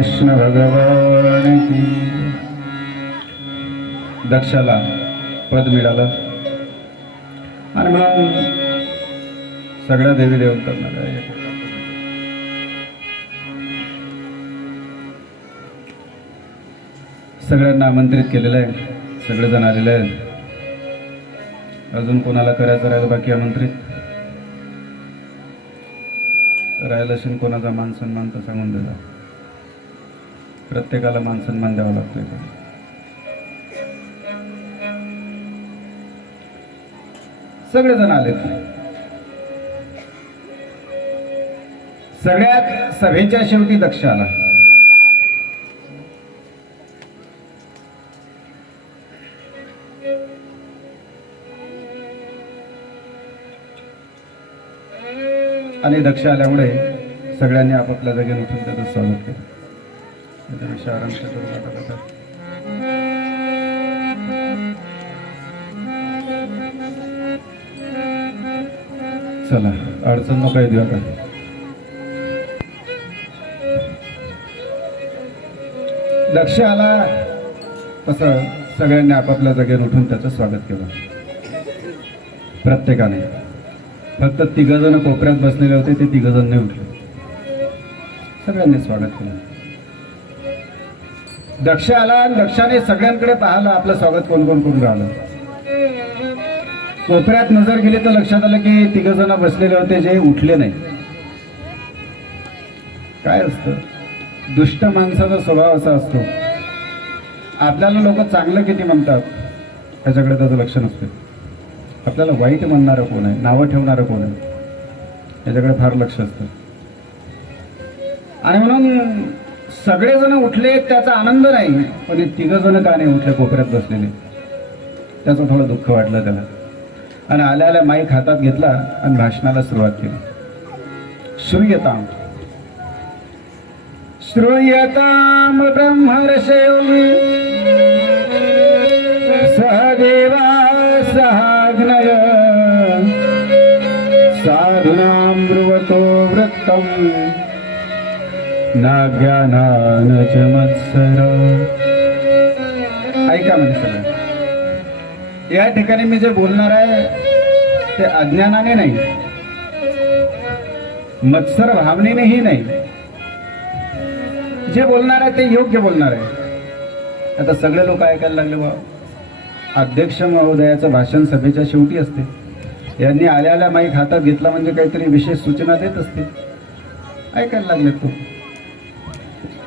कृष्ण भगवान की. दक्षाला पद मिळालं आणि मग सगळ्या देवी देवतांना सगळ्यांना आमंत्रित केलेलं आहे. सगळेजण आलेले आहेत. अजून कोणाला करायचं राहिलं बाकी आमंत्रित राहिलं असेल कोणाचा मान सन्मान तर सांगून दिला. प्रत्येकाला मान सन्मान द्यावा लागतोय. सगळेजण आलेत. सगळ्यात सभेच्या शेवटी दक्ष आला. आणि दक्ष आल्यामुळे सगळ्यांनी आपापल्या जागेने उठून त्याचं स्वागत केलं. त्याच्यापेक्षा आराम करू नका. चला अडचण नको देऊ का. दक्ष आला तसं सगळ्यांनी आपापल्या जागेने उठून त्याचं स्वागत केलं. प्रत्येकाने फक्त तिघजण कोपऱ्यात बसलेले होते ते तिघजण नाही उठले. सगळ्यांनी स्वागत केलं. दक्ष आला आणि दक्षाने सगळ्यांकडे पाहिलं आपलं स्वागत कोण कोण करून राहिलं. कोपऱ्यात नजर गेली तर लक्षात आलं की तिघजण बसलेले होते जे उठले नाही. काय असतं दुष्ट माणसाचा स्वभाव असा असतो. आपल्याला लोक चांगलं किती म्हणतात त्याच्याकडे त्याचं लक्ष नसतं. आपल्याला वाईट म्हणणारं कोण आहे, नावं ठेवणारं कोण आहे याच्याकडे फार लक्ष असतं. आणि म्हणून सगळेजण उठले त्याचा आनंद नाही, पण तिघजण का नाही उठले कोपऱ्यात बसलेले त्याचं थोडं दुःख वाटलं त्याला. आणि आल्या आल्या माईक हातात घेतला आणि भाषणाला सुरुवात केली. श्रूयताम श्रूयताम ब्रह्मर्षयो सहदेवा सहाग्नय साधूनां ब्रुवतो वृत्तम नाज्ञानान च मत्सर. ऐका म्हणजे सगळं या ठिकाणी मी जे बोलणार आहे ते अज्ञानाने नाही, मत्सर भावनेनेही नाही. जे बोलणार आहे ते योग्य बोलणार आहे. आता सगळे लोक ऐकायला लागले. बा अध्यक्ष महोदयाचं भाषण सभेच्या शेवटी असते. यांनी आल्या आल्या माईक हातात घेतला म्हणजे काहीतरी विशेष सूचना देत असते. ऐकायला लागले. तो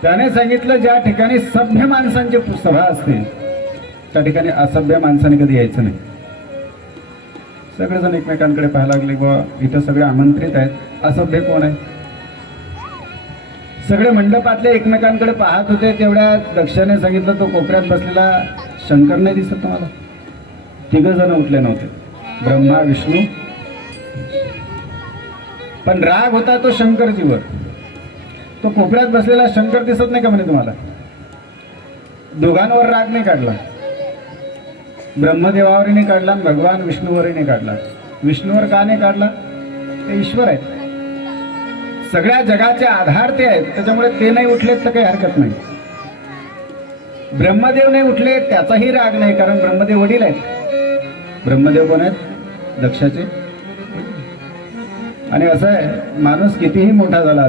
त्याने सांगितलं ज्या ठिकाणी सभ्य माणसांची सभा असते त्या ठिकाणी असभ्य माणसाने कधी यायचं नाही. सगळेजण एकमेकांकडे पाहायला लागले. बा इथं सगळे आमंत्रित आहेत, असभ्य कोण आहे. सगळे मंडपातले एकमेकांकडे पाहत होते. तेवढ्या दक्षाने सांगितलं तो कोपऱ्यात बसलेला शंकर नाही दिसत तुम्हाला. तिघजण उठले नव्हते, ब्रह्मा विष्णू. पण राग होता तो शंकरजीवर. तो कोपऱ्यात बसलेला शंकर दिसत नाही का म्हणे तुम्हाला. दोघांवर राग नाही काढला. ब्रह्मदेवावरही नाही काढला, भगवान विष्णूवरही नाही काढला. विष्णूवर का नाही काढला. ते ईश्वर आहेत, सगळ्या जगाचे आधार ते आहेत. त्याच्यामुळे ते नाही उठलेत तर काही हरकत नाही. ब्रह्मदेव नाही उठले त्याचाही राग नाही, कारण ब्रह्मदेव वडील आहेत. ब्रह्मदेव कोण आहेत. दक्षाचे. आणि असं आहे माणूस कितीही मोठा झाला,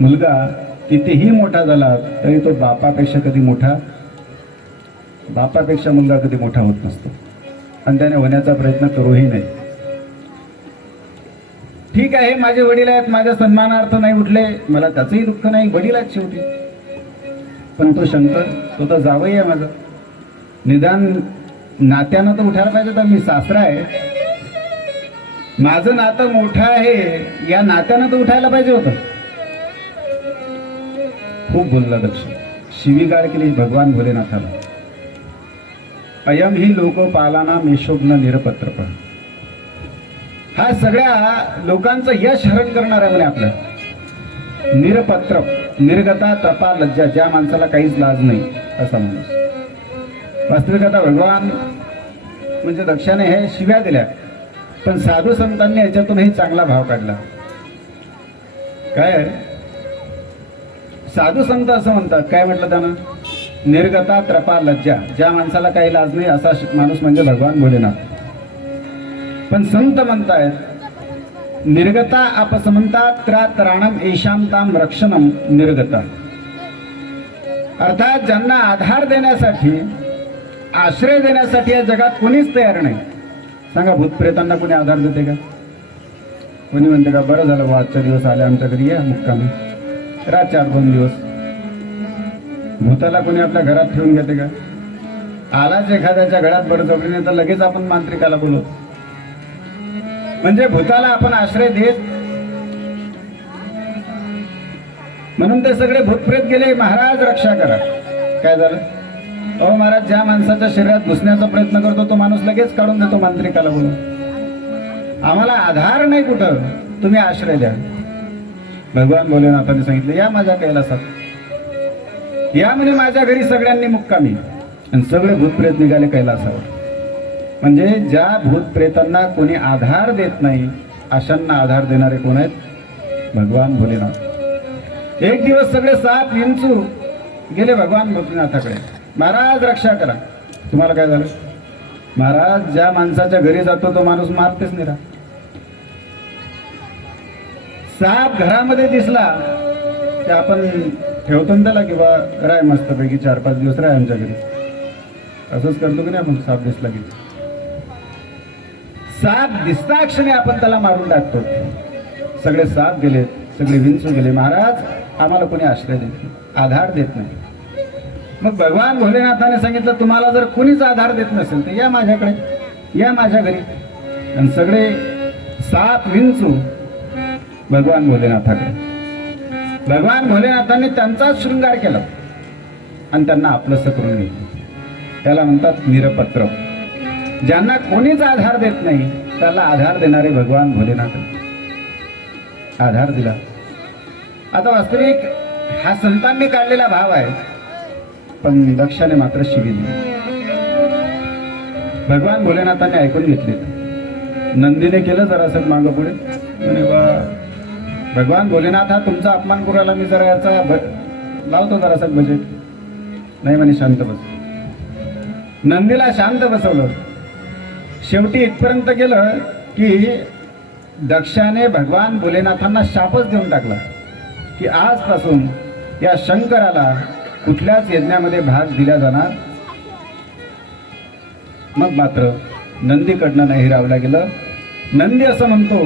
मुलगा कितीही मोठा झाला तरी तो बापापेक्षा कधी मोठा, बापापेक्षा मुलगा कधी मोठा होत नसतो. आणि त्याने होण्याचा प्रयत्न करूही नाही. ठीक आहे माझे वडील आहेत, माझ्या सन्मानार्थ नाही उठले, मला त्याचंही दुःख नाही. वडील आहेत शेवटी. पण तो शंकर तो तर जावई आहे माझं. निदान नात्यानं तर उठायला पाहिजे. तर मी सासरा आहे, माझं नातं मोठं आहे, या नात्यानं तर उठायला पाहिजे होतं. खूप बोलला दक्ष. शिवीगाळ केली भगवान भोलेनाथाला. अयम ही लोकपालाना मेषोग्न निरपत्रप. हा सगळ्या लोकांचं यश हरण करणार आहे म्हणे आपलं. निरपत्र, निर्गता तपा लज्जा, ज्या माणसाला काहीच लाज नाही असा माणूस. वास्तविकता भगवान म्हणजे दक्षाने हे शिव्या दिल्या, पण साधू संतांनी याच्यातूनही चांगला भाव काढला. काय साधू संत असं म्हणतात, काय म्हटलं त्यानं, निर्गता त्रपा लज्जा, ज्या माणसाला काही लाज नाही असा माणूस म्हणजे भगवान भोलेनाथ. पण संत म्हणतायत निर्गता अपसमंतात त्राणम येशाम ताम रक्षणम निर्गता. अर्थात ज्यांना आधार देण्यासाठी, आश्रय देण्यासाठी या जगात कोणीच तयार नाही. सांगा, भूतप्रेतांना कोणी आधार देते का? कोणी म्हणते का बरं झालं बा आजच्या दिवस आले आमच्या घरी, या मुक्कामी रात 4-2 दिवस. भूताला कोणी आपल्या घरात ठेवून घेते का? आलाच एखाद्याच्या घरात बळजबरीने तर लगेच आपण मांत्रिकाला बोलवतो. म्हणजे भूताला आपण आश्रय देत. म्हणून ते सगळे भूतप्रेत गेले, महाराज रक्षा करा. काय झालं? अहो महाराज, ज्या माणसाच्या शरीरात घुसण्याचा प्रयत्न करतो तो माणूस लगेच काढून देतो मांत्रिकाला बोलून. आम्हाला आधार नाही कुठं, तुम्ही आश्रय द्या. भगवान भोलेनाथांनी सांगितले, या माझ्या कैलासात, या म्हणे माझ्या घरी सगळ्यांनी मुक्कामी. आणि सगळे भूतप्रेत निघाले कैलासावर. म्हणजे ज्या भूतप्रेतांना कोणी आधार देत नाही अशांना आधार देणारे कोण आहेत? भगवान भोलेनाथ. एक दिवस सगळे साप विंचू गेले भगवान भोलेनाथाकडे, महाराज रक्षा करा. तुम्हाला काय झालं? महाराज, ज्या माणसाच्या घरी जातो तो माणूस मारतेच नाही राहत. साप घरामध्ये दिसला की आपण ठेवतो ना त्याला, किंवा राय मस्तपैकी 4-5 दिवस राय आमच्या घरी. असंच करतो की नाही आपण? साप दिसला की साप दिसता क्षणी आपण त्याला मारून टाकतो. सगळे साप गेले, सगळे विंचू गेले. महाराज, आम्हाला कोणी आश्रय देत नाही, आधार देत नाही. मग भगवान भोलेनाथाने सांगितलं, तुम्हाला जर कोणीच आधार देत नसेल तर या माझ्याकडे, या माझ्या घरी. आणि सगळे साप विंचू भगवान भोलेनाथाकडे. भगवान भोलेनाथांनी त्यांचाच शृंगार केला आणि त्यांना आपलंसं करून घेतलं. त्याला म्हणतात निरपत्र. ज्यांना कोणीच आधार देत नाही त्याला आधार देणारे भगवान भोलेनाथ आधार दिला. आता वास्तविक हा संतांनी काढलेला भाव आहे, पण दक्षाने मात्र शिवी दिली. भगवान भोलेनाथांनी ऐकून घेतले. नंदीने केलं जरासं मागं पुढे, म्हणे भगवान भोलेनाथ, हा तुमचा अपमान करायला मी जरा याचा लावतो जरासं बजेट. नाही म्हणे, शांत बस. नंदीला शांत बसवलं. शेवटी इथपर्यंत गेलं की दक्षाने भगवान भोलेनाथांना शापच देऊन टाकला की आजपासून या शंकराला कुठल्याच यज्ञामध्ये भाग दिला जाणार. मग मात्र नंदीकडनं नाही रावला गेलं. नंदी असं म्हणतो,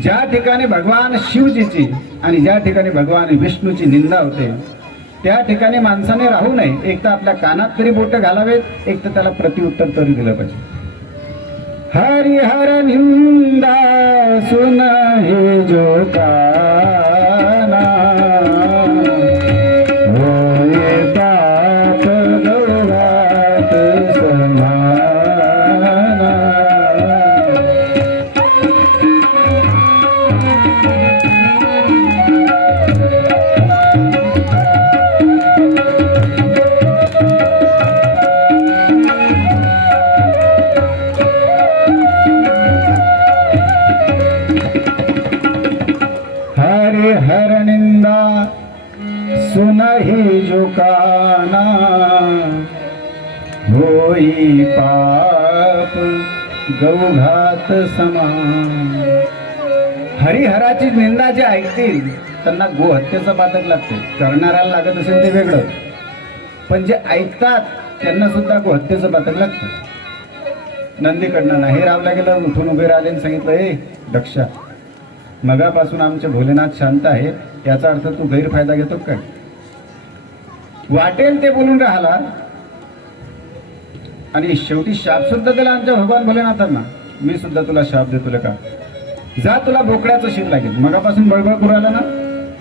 ज्या ठिकाणी भगवान शिवजीची आणि ज्या ठिकाणी भगवान विष्णूची निंदा होते त्या ठिकाणी माणसाने राहू नये. एक तर आपल्या कानात तरी बोट घालावेत, एक तर त्याला प्रतिउत्तर तरी दिलं पाहिजे. हरिहर निंदा सुन हे जो काना, होय पाप गौरात समाना. हर निंदा सुनहि जो काना, होई पाप गौघात समान. हरिहराची निंदा जे ऐकतील त्यांना गोहत्येचं पातक लागते. करणाऱ्याला लागत असेल ते वेगळं, पण जे ऐकतात त्यांना सुद्धा गोहत्येचं पातक लागतं. नंदीकडनं नाही रावला गेलं. उठून उभे राहिले आणि सांगितलं, ए दक्षा, मगापासून आमचे भोलेनाथ शांत आहे, याचा अर्थ तू गैरफायदा घेतो काय? वाटेल ते बोलून राहिला आणि शेवटी शाप सुद्धा दिला आमच्या भगवान भोलेनाथांना. मी सुद्धा तुला शाप देतो का? जा, तुला बोकड्याचं शिर लागेल. मगापासून बळबळ करू राहिला ना,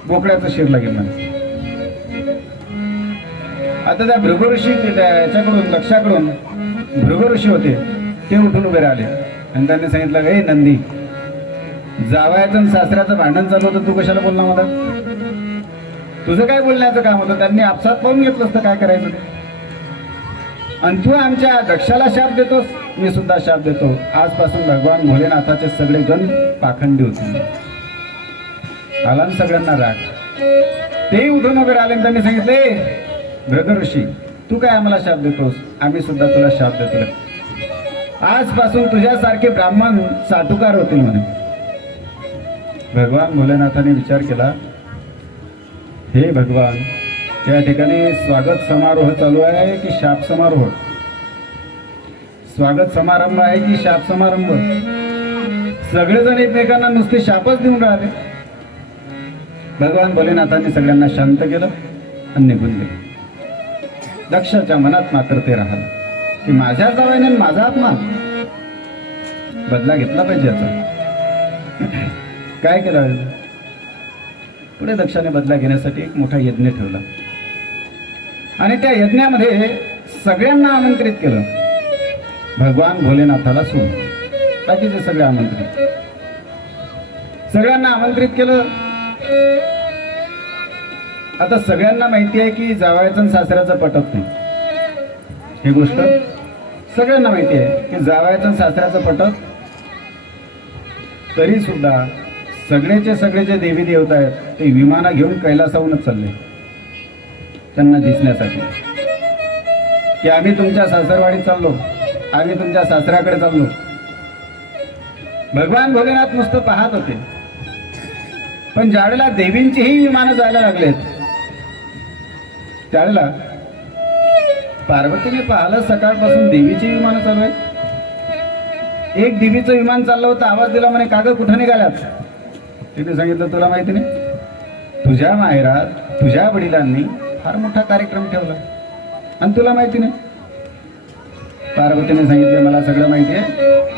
बोकड्याचं शिर लागेल म्हणजे. आता त्या भृगु ऋषी, याच्याकडून दक्षाकडून भृगु ऋषी होते, ते उठून उभे राहिले आणि त्यांनी सांगितलं, ए नंदी, जावयाचं आणि सासऱ्याचं भांडण चालू होतं, तू कशाला बोलला मला? तुझं काय बोलण्याचं काम होतं? त्यांनी आपसात पाहून घेतलं असतं काय करायचं ते. आणि तू आमच्या दक्षाला शाप देतोस, मी सुद्धा शाप देतो. आजपासून भगवान भोलेनाथाचे सगळे गण पाखंडी होते. आला सगळ्यांना राग. ते उठून वगैरे आले आणि त्यांनी सांगितले, ब्रदर ऋषी, तू काय आम्हाला शाप देतोस? आम्ही सुद्धा तुला शाप देतो. आजपासून तुझ्यासारखे ब्राह्मण साटुकार होतील म्हणे. भगवान भोलेनाथाने विचार केला, हे भगवान, त्या ठिकाणी स्वागत समारोह चालू आहे की शाप समारोह? स्वागत समारंभ आहे की शाप समारंभ? सगळेजण एकमेकांना नुसते शापच देऊन राहिले. भगवान भोलेनाथांनी सगळ्यांना शांत केलं आणि निघून गेले. दक्षाच्या मनात मात्र ते राहिलं की माझ्या जावयाने माझा अपमान, बदला घेतला पाहिजे याचा. काय केलं पुढे? दक्षाने बदला घेण्यासाठी एक मोठा यज्ञ ठेवला आणि त्या यज्ञामध्ये सगळ्यांना आमंत्रित केलं, भगवान भोलेनाथाला सोडून. बाकीचे सगळे आमंत्रित, सगळ्यांना आमंत्रित केलं. आता सगळ्यांना माहिती आहे की जावयाचं आणि सासऱ्याचं पटत नाही. ही गोष्ट सगळ्यांना माहिती आहे की जावयाचं आणि सासऱ्याचं पटत. तरी सुद्धा सगळेचे सगळे जे देवी देवता आहेत ते विमाना घेऊन कैलासाहूनच चालले त्यांना दिसण्यासाठी, की आम्ही तुमच्या सासरवाडीत चाललो, आम्ही तुमच्या सासऱ्याकडे चाललो. भगवान भोलेनाथ नुसतं पाहत होते. पण ज्यावेळेला देवींचीही विमानं जायला लागलेत त्यावेळेला पार्वतीने पाहिलं सकाळपासून देवीची विमानं चालू आहेत. एक देवीचं विमान चाललं होतं, आवाज दिला म्हणे, कागद कुठं निघाल्यात? तिने सांगितलं, तुला माहिती नाही, तुझ्या माहेरात तुझ्या वडिलांनी फार मोठा कार्यक्रम ठेवला आणि तुला माहिती नाही. पार्वतीने सांगितले, मला सगळं माहिती आहे,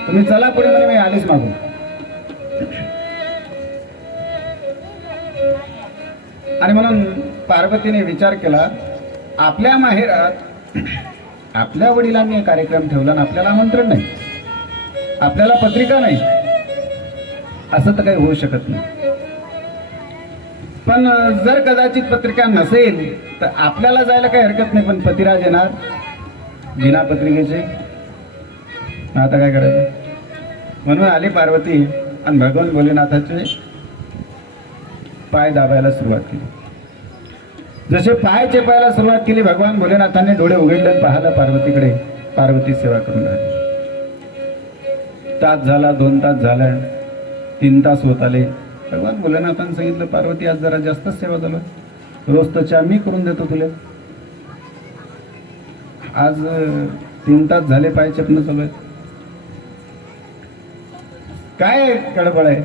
तुम्ही चला पुढे. म्हणे, मी आलीच मागून. आणि म्हणून पार्वतीने विचार केला, आपल्या माहेरात आपल्या वडिलांनी कार्यक्रम ठेवला आणि आपल्याला आमंत्रण नाही, आपल्याला पत्रिका नाही, असं तर काही होऊ शकत नाही. पण जर कदाचित पत्रिका नसेल तर आपल्याला जायला काही हरकत नाही, पण पतिराज येणार बिना पत्रिकेचे. आता काय करायचं? म्हणून आली पार्वती आणि भगवान भोलेनाथाचे पाय दाबायला सुरुवात केली. जसे पाय चेपायला सुरुवात केली, भगवान भोलेनाथांनी डोळे उघडले आणि पाहिलं पार्वतीकडे. पार्वती सेवा करून राहिली. तास झाला, 2 तास झाला, 3 तास होत आले. भगवान भोलेनाथांनी सांगितलं, पार्वती आज जरा जास्तच सेवा झालं, रोज तर चहा मी करून देतो तुला, आज 3 तास झाले पाय चेपणं चालू आहे, काय गडबड आहे?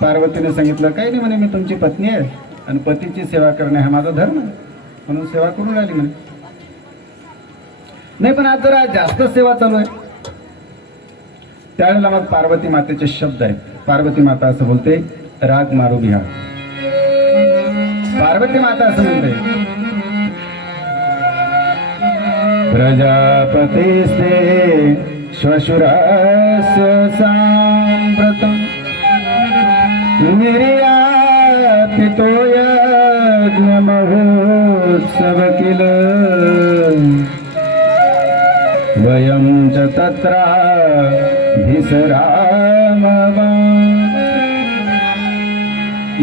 पार्वतीने सांगितलं, काही नाही म्हणे, मी तुमची पत्नी आहे आणि पतीची सेवा करणे हा माझा धर्म आहे, म्हणून सेवा करून राहिली म्हणे. नाही पण आज जरा जास्त सेवा चालू आहे. त्यावेळेला मग पार्वती मातेचे शब्द आहेत. पार्वती माता असं बोलते, राग मारू बिहार. पार्वती माता असं म्हणते, प्रजापतीस्ते श्वशुरस्य सांप्रतम् निर्यापितो यज्ञमहोत्सव किल वयं च तत्राभिसरामवान्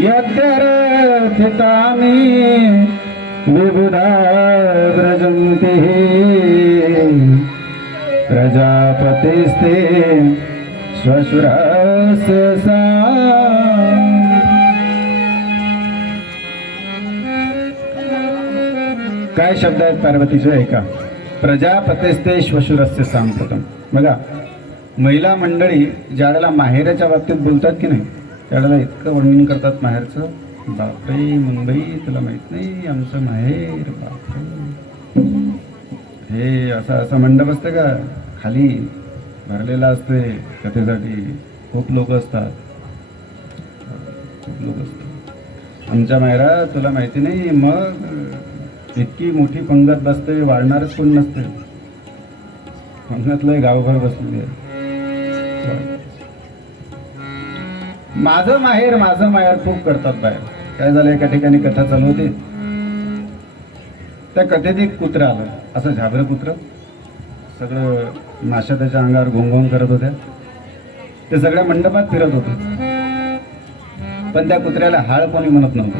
यद्यर्थितानि विबुधा व्रजन्ति प्रजापतिस्ते श्वशुरस्य काय शब्द आहेत पार्वतीचे ऐका. प्रजापतेस्ते श्वशुरस्य सांप्रतम. बघा, महिला मंडळी ज्यावेळेला माहेराच्या बाबतीत बोलतात की नाही, त्यावेळेला इतकं वर्णन करतात माहेरचं, बापरे मुंबई तुला माहित नाही आमचं माहेर, बापरे हे असं मंडप असतं का, खाली भरलेला असते कथेसाठी, खूप लोक असतात, खूप लोक असतात. आमच्या माहेरा तुला माहिती नाही, मग इतकी मोठी पंगत बसते, वाढणारच कोण नसते, पंगतलं गावभर बसलेली आहे. माझं माहेर खूप करतात बाहेर. काय झालं, एका ठिकाणी कथा चालू होती, त्या कथेत एक कुत्रा आलं, असं झाबरं कुत्रं, सगळं माशा त्याच्या अंगावर घोंघोंग करत होत्या. ते सगळ्या मंडपात फिरत होते. पण त्या कुत्र्याला हाळ कोणी म्हणत नव्हतं.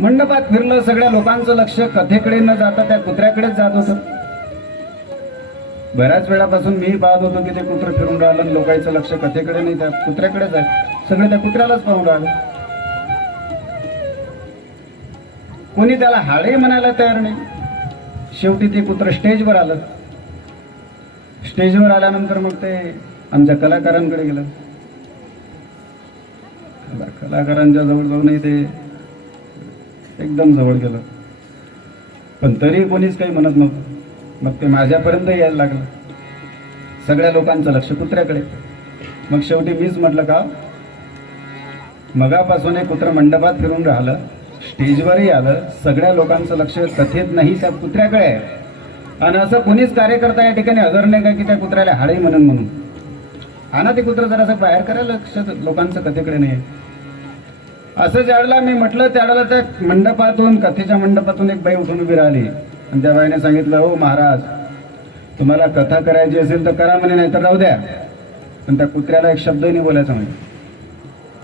मंडपात फिरलं, सगळ्या लोकांचं लक्ष कथेकडे न जाता त्या कुत्र्याकडेच जात होतं. बऱ्याच वेळापासून मी पाहत होतो की ते कुत्रं फिरून राहिलं आणि लोकांचं लक्ष कथेकडे नाही, त्या कुत्र्याकडेच आहे. सगळे त्या कुत्र्यालाच पाहून राहिले. कोणी त्याला हाळही म्हणायला तयार नाही. शेवटी ते कुत्रं स्टेजवर आलं. स्टेजवर आल्यानंतर मग ते आमच्या कलाकारांकडे गेलं. कलाकारांच्या जवळ जाऊनही ते एकदम जवळ गेलं, पण तरी कोणीच काही म्हणत नव्हतं. मग ते माझ्यापर्यंत यायला लागलं. सगळ्या लोकांचं लक्ष कुत्र्याकडे. मग शेवटी मीच म्हटलं, का मगापासून एक कुत्रं मंडपात फिरून राहिलं, स्टेजवरही आलं, सगळ्या लोकांचं लक्ष कथेत नाही त्या कुत्र्याकडे आहे, आणि असं कोणीच कार्यकर्ता या ठिकाणी हजर नाही का की त्या कुत्र्याला हाडही म्हणून आणा ते कुत्रं जरासं बाहेर करायला, लक्ष लोकांचं कथेकडे नाही आहे. असं ज्यावेळेला मी म्हटलं त्यावेळेला त्या मंडपातून, कथेच्या मंडपातून एक बाई उठून उभी राहिली आणि त्या बाईने सांगितलं, हो महाराज, तुम्हाला कथा करायची असेल तर करा म्हणे, नाही तर राहू द्या, पण त्या कुत्र्याला एक शब्दही नाही बोलायचा म्हणे.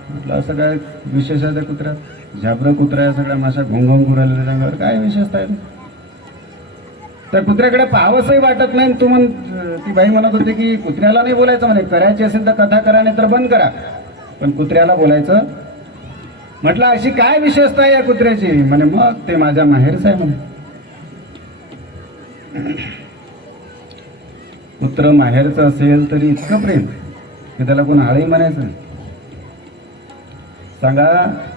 म्हटलं असं काय विशेष आहे त्या कुत्र्यात? झाबरं कुत्रा आहे, सगळ्या माशा घोंघोंग कुरायला, त्याच्यावर काय विशेषता आहे? त्या कुत्र्याकडे पाहावंसही वाटत नाही. ती बाई म्हणत होती की कुत्र्याला नाही बोलायचं म्हणे, करायची असेल तर कथा करा, नाही तर बंद करा, पण कुत्र्याला बोलायचं. म्हटलं अशी काय विशेषता आहे या कुत्र्याची? म्हणे मग ते माझ्या माहेरच आहे म्हणे. कुत्र माहेरचं असेल तरी इतकं प्रेम की त्याला कोण हाळही म्हणायचं? सांगा,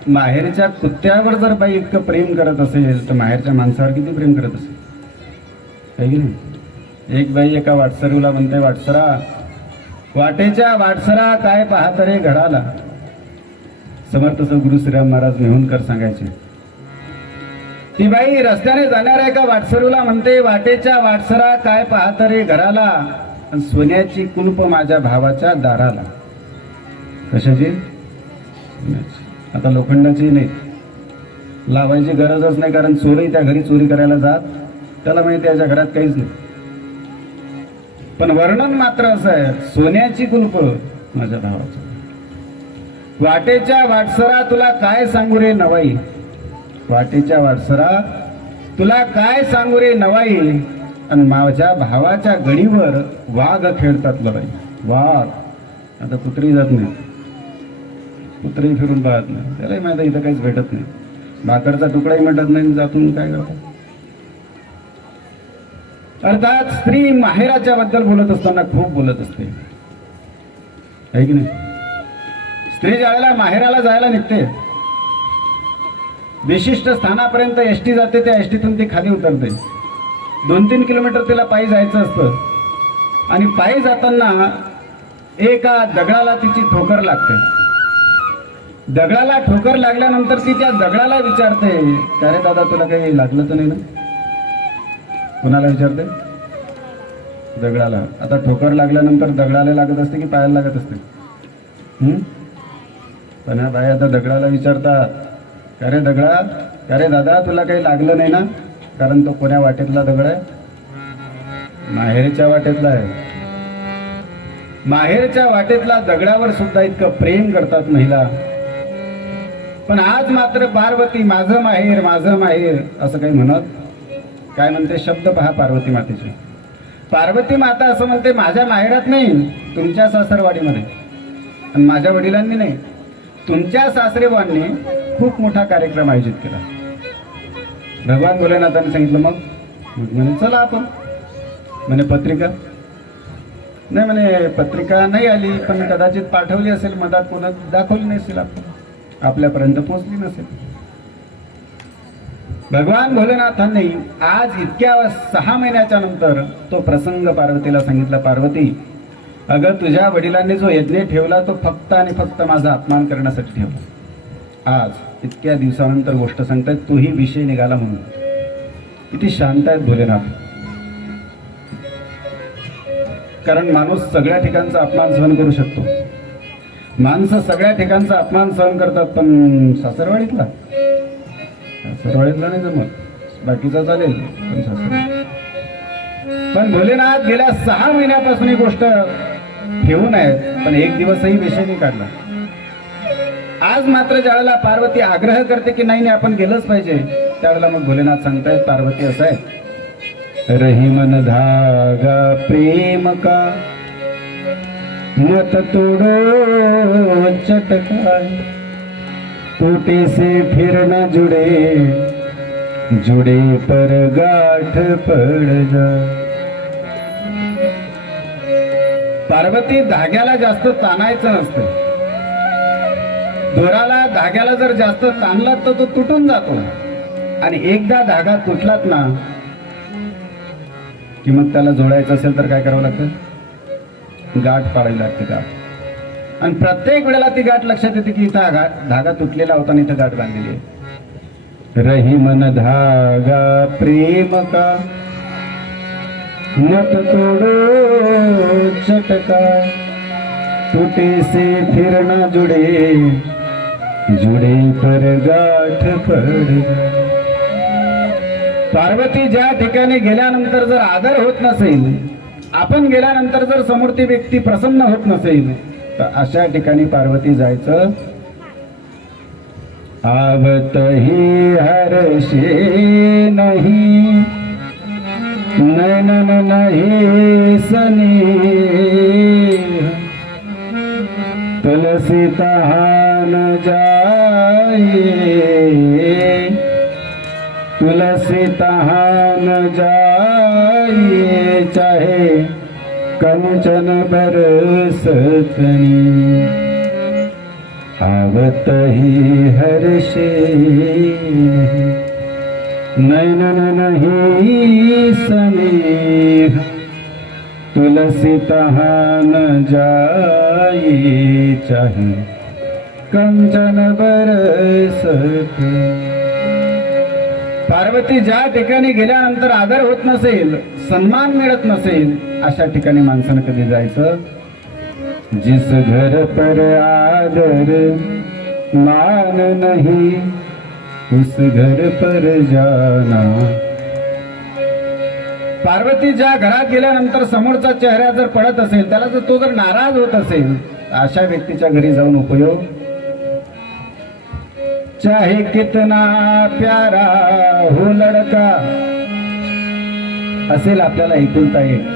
माहेरच्या कुत्र्यावर जर बाई इतकं प्रेम करत असेल तर माहेरच्या माणसावर किती प्रेम करत असेल, आहे की नाही? एक बाई एका वाटसरूला म्हणते, वाटसरा, वाटेच्या वाटसरा काय पाहत रे घराला. समर्थ सद्गुरू श्रीराम महाराज मेहुणकर सांगायचे. ती बाई रस्त्याने जाणाऱ्या एका वाटसरूला म्हणते, वाटेच्या वाटसरा काय पाहत रे घराला, सोन्याची कुलप माझ्या भावाच्या दाराला. कशाची? आता लोखंडाची नाही, लावायची गरजच नाही, कारण चोरही त्या घरी चोरी करायला जात, त्याला माहिती त्याच्या घरात काहीच नाही. पण वर्णन मात्र असं आहे, सोन्याची कुलप माझ्या भावाचं. वाटेच्या वाटसरा तुला काय सांगू रे नवाई, वाटेच्या वाटसरा तुला काय सांगू रे नवाई, आणि माझ्या भावाच्या गडीवर वाघ खेळतात लबाई. वाघ आता कुत्री जात नाही, कुत्री फिरून पाहत नाही, त्यालाही माहिती इथं काहीच भेटत नाही, भाकरचा तुकडाही भेटत नाही, जातून काय करतात. अर्थात स्त्री माहेराच्या बद्दल बोलत असताना खूप बोलत असते, आहे की नाही? स्त्री ज्यावेळेला माहेराला जायला निघते, विशिष्ट स्थानापर्यंत एसटी जाते, त्या एसटीतून ती खाली उतरते. 2-3 किलोमीटर तिला पायी जायचं असतं, आणि पायी जाताना एका दगडाला तिची ठोकर लागते. दगडाला ठोकर लागल्यानंतर ती त्या दगडाला विचारते, अरे दादा तुला काही लागलं तर नाही ना? कुणाला विचारते? दगडाला. आता ठोकर लागल्यानंतर दगडाला लागत असते की पायाला लागत असते? पण ह्या बाई आता दगडाला विचारतात, अरे दगडा, अरे दादा तुला काही लागलं नाही ना? कारण तो कोण्या वाटेतला दगड आहे? माहेरच्या वाटेतला आहे. माहेरच्या वाटेतला दगडावर सुद्धा इतकं प्रेम करतात महिला. पण आज मात्र पार्वती माझं माहेर, माझं माहेर असं काही म्हणत, काय म्हणते शब्द पहा पार्वती मातेचे. पार्वती माता असं म्हणते, माझ्या माहेरात नाही, तुमच्या सासरवाडीमध्ये, आणि माझ्या वडिलांनी नाही, तुमच्या सासरेबांनी खूप मोठा कार्यक्रम आयोजित केला. भगवान भोलेनाथांनी सांगितलं, मग म्हणे चला आपण. म्हणे पत्रिका नाही, म्हणे पत्रिका नाही आली, पण कदाचित पाठवली असेल, मधात कोणा दाखवली नसेल, आपल्यापर्यंत पोहोचली नसेल. भगवान भोलेनाथांनी आज इतक्या 6 महिन्याच्या नंतर तो प्रसंग पार्वतीला सांगितला. पार्वती, अगं तुझ्या वडिलांनी जो यज्ञ ठेवला तो फक्त आणि फक्त माझा अपमान करण्यासाठी ठेवला. आज इतक्या दिवसानंतर गोष्ट सांगतायत, तोही विषय निघाला म्हणून. किती शांत आहेत भोलेनाथ. कारण माणूस सगळ्या ठिकाणचा अपमान सहन करू शकतो. माणसं सगळ्या ठिकाणचा अपमान सहन करतात, पण सासरवाडीतला नाही जमत. बाकीचा चालेल, पण सासरवाडी. पण भोलेनाथ गेल्या 6 महिन्यापासून ही गोष्ट ठेवून आहेत, पण एक दिवसही विषय नाही काढला. आज मात्र ज्यावेळेला पार्वती आग्रह करते की नाही नाही आपण गेलंच पाहिजे, त्यावेळेला मग भोलेनाथ सांगतायत पार्वती असं आहे, रही मन धागा प्रेम का मत तोड़ो चटका, टूटे से फिर न जुड़े, जुड़े पर गाठ पड़ जा। पार्वती धाग्याला जास्त ताणायचं नसतं, दोराला धाग्याला जर जास्त ताणला तर तो तुटून जातो, आणि एकदा धागा तुटलात ना की मग त्याला जोडायचं असेल तर काय करावं लागतं, गाठ पाडावी लागते गाठ, आणि प्रत्येक वेळेला ती गाठ लक्षात येते की इथं धागा तुटलेला होता आणि इथं गाठ बांधलेली आहे। रही मन धागा प्रेम का मत तोड़ो चटका, टूटे से फिर न जुड़े, जुड़े पर गाठ पड़। पार्वती ज्या ठिकाणी गेल्यानंतर जर आदर होत नसेल, आपण गेल्यानंतर जर समोरची व्यक्ती प्रसन्न होत नसेल, तर अशा ठिकाणी पार्वती जायचं, आवत ही हर्षे नहीं, नैनन नहीं सनी, तुलसी तहान जाए, तुलसी तहान जाए, चाहे कंचन बरसतनी, आवत ही हर्षे नैनन नहीं सनेह, तुलसी तहान जाए, चाहे कंचन बरसतनी। पार्वती ज्या ठिकाणी गेल्यानंतर आदर होत नसेल, सन्मान मिळत नसेल, अशा ठिकाणी माणसानं कधी जायचं, जिस घर पर आदर मान नहीं, उस घर पर जाना। पार्वती ज्या घरात गेल्यानंतर समोरचा चेहरा जर पडत असेल, त्याला जर तो जर नाराज होत असेल, अशा व्यक्तीच्या घरी जाऊन उपयोग, चाहे कितना प्यारा हो लड़का, असेल आपल्याला एकुलता एक,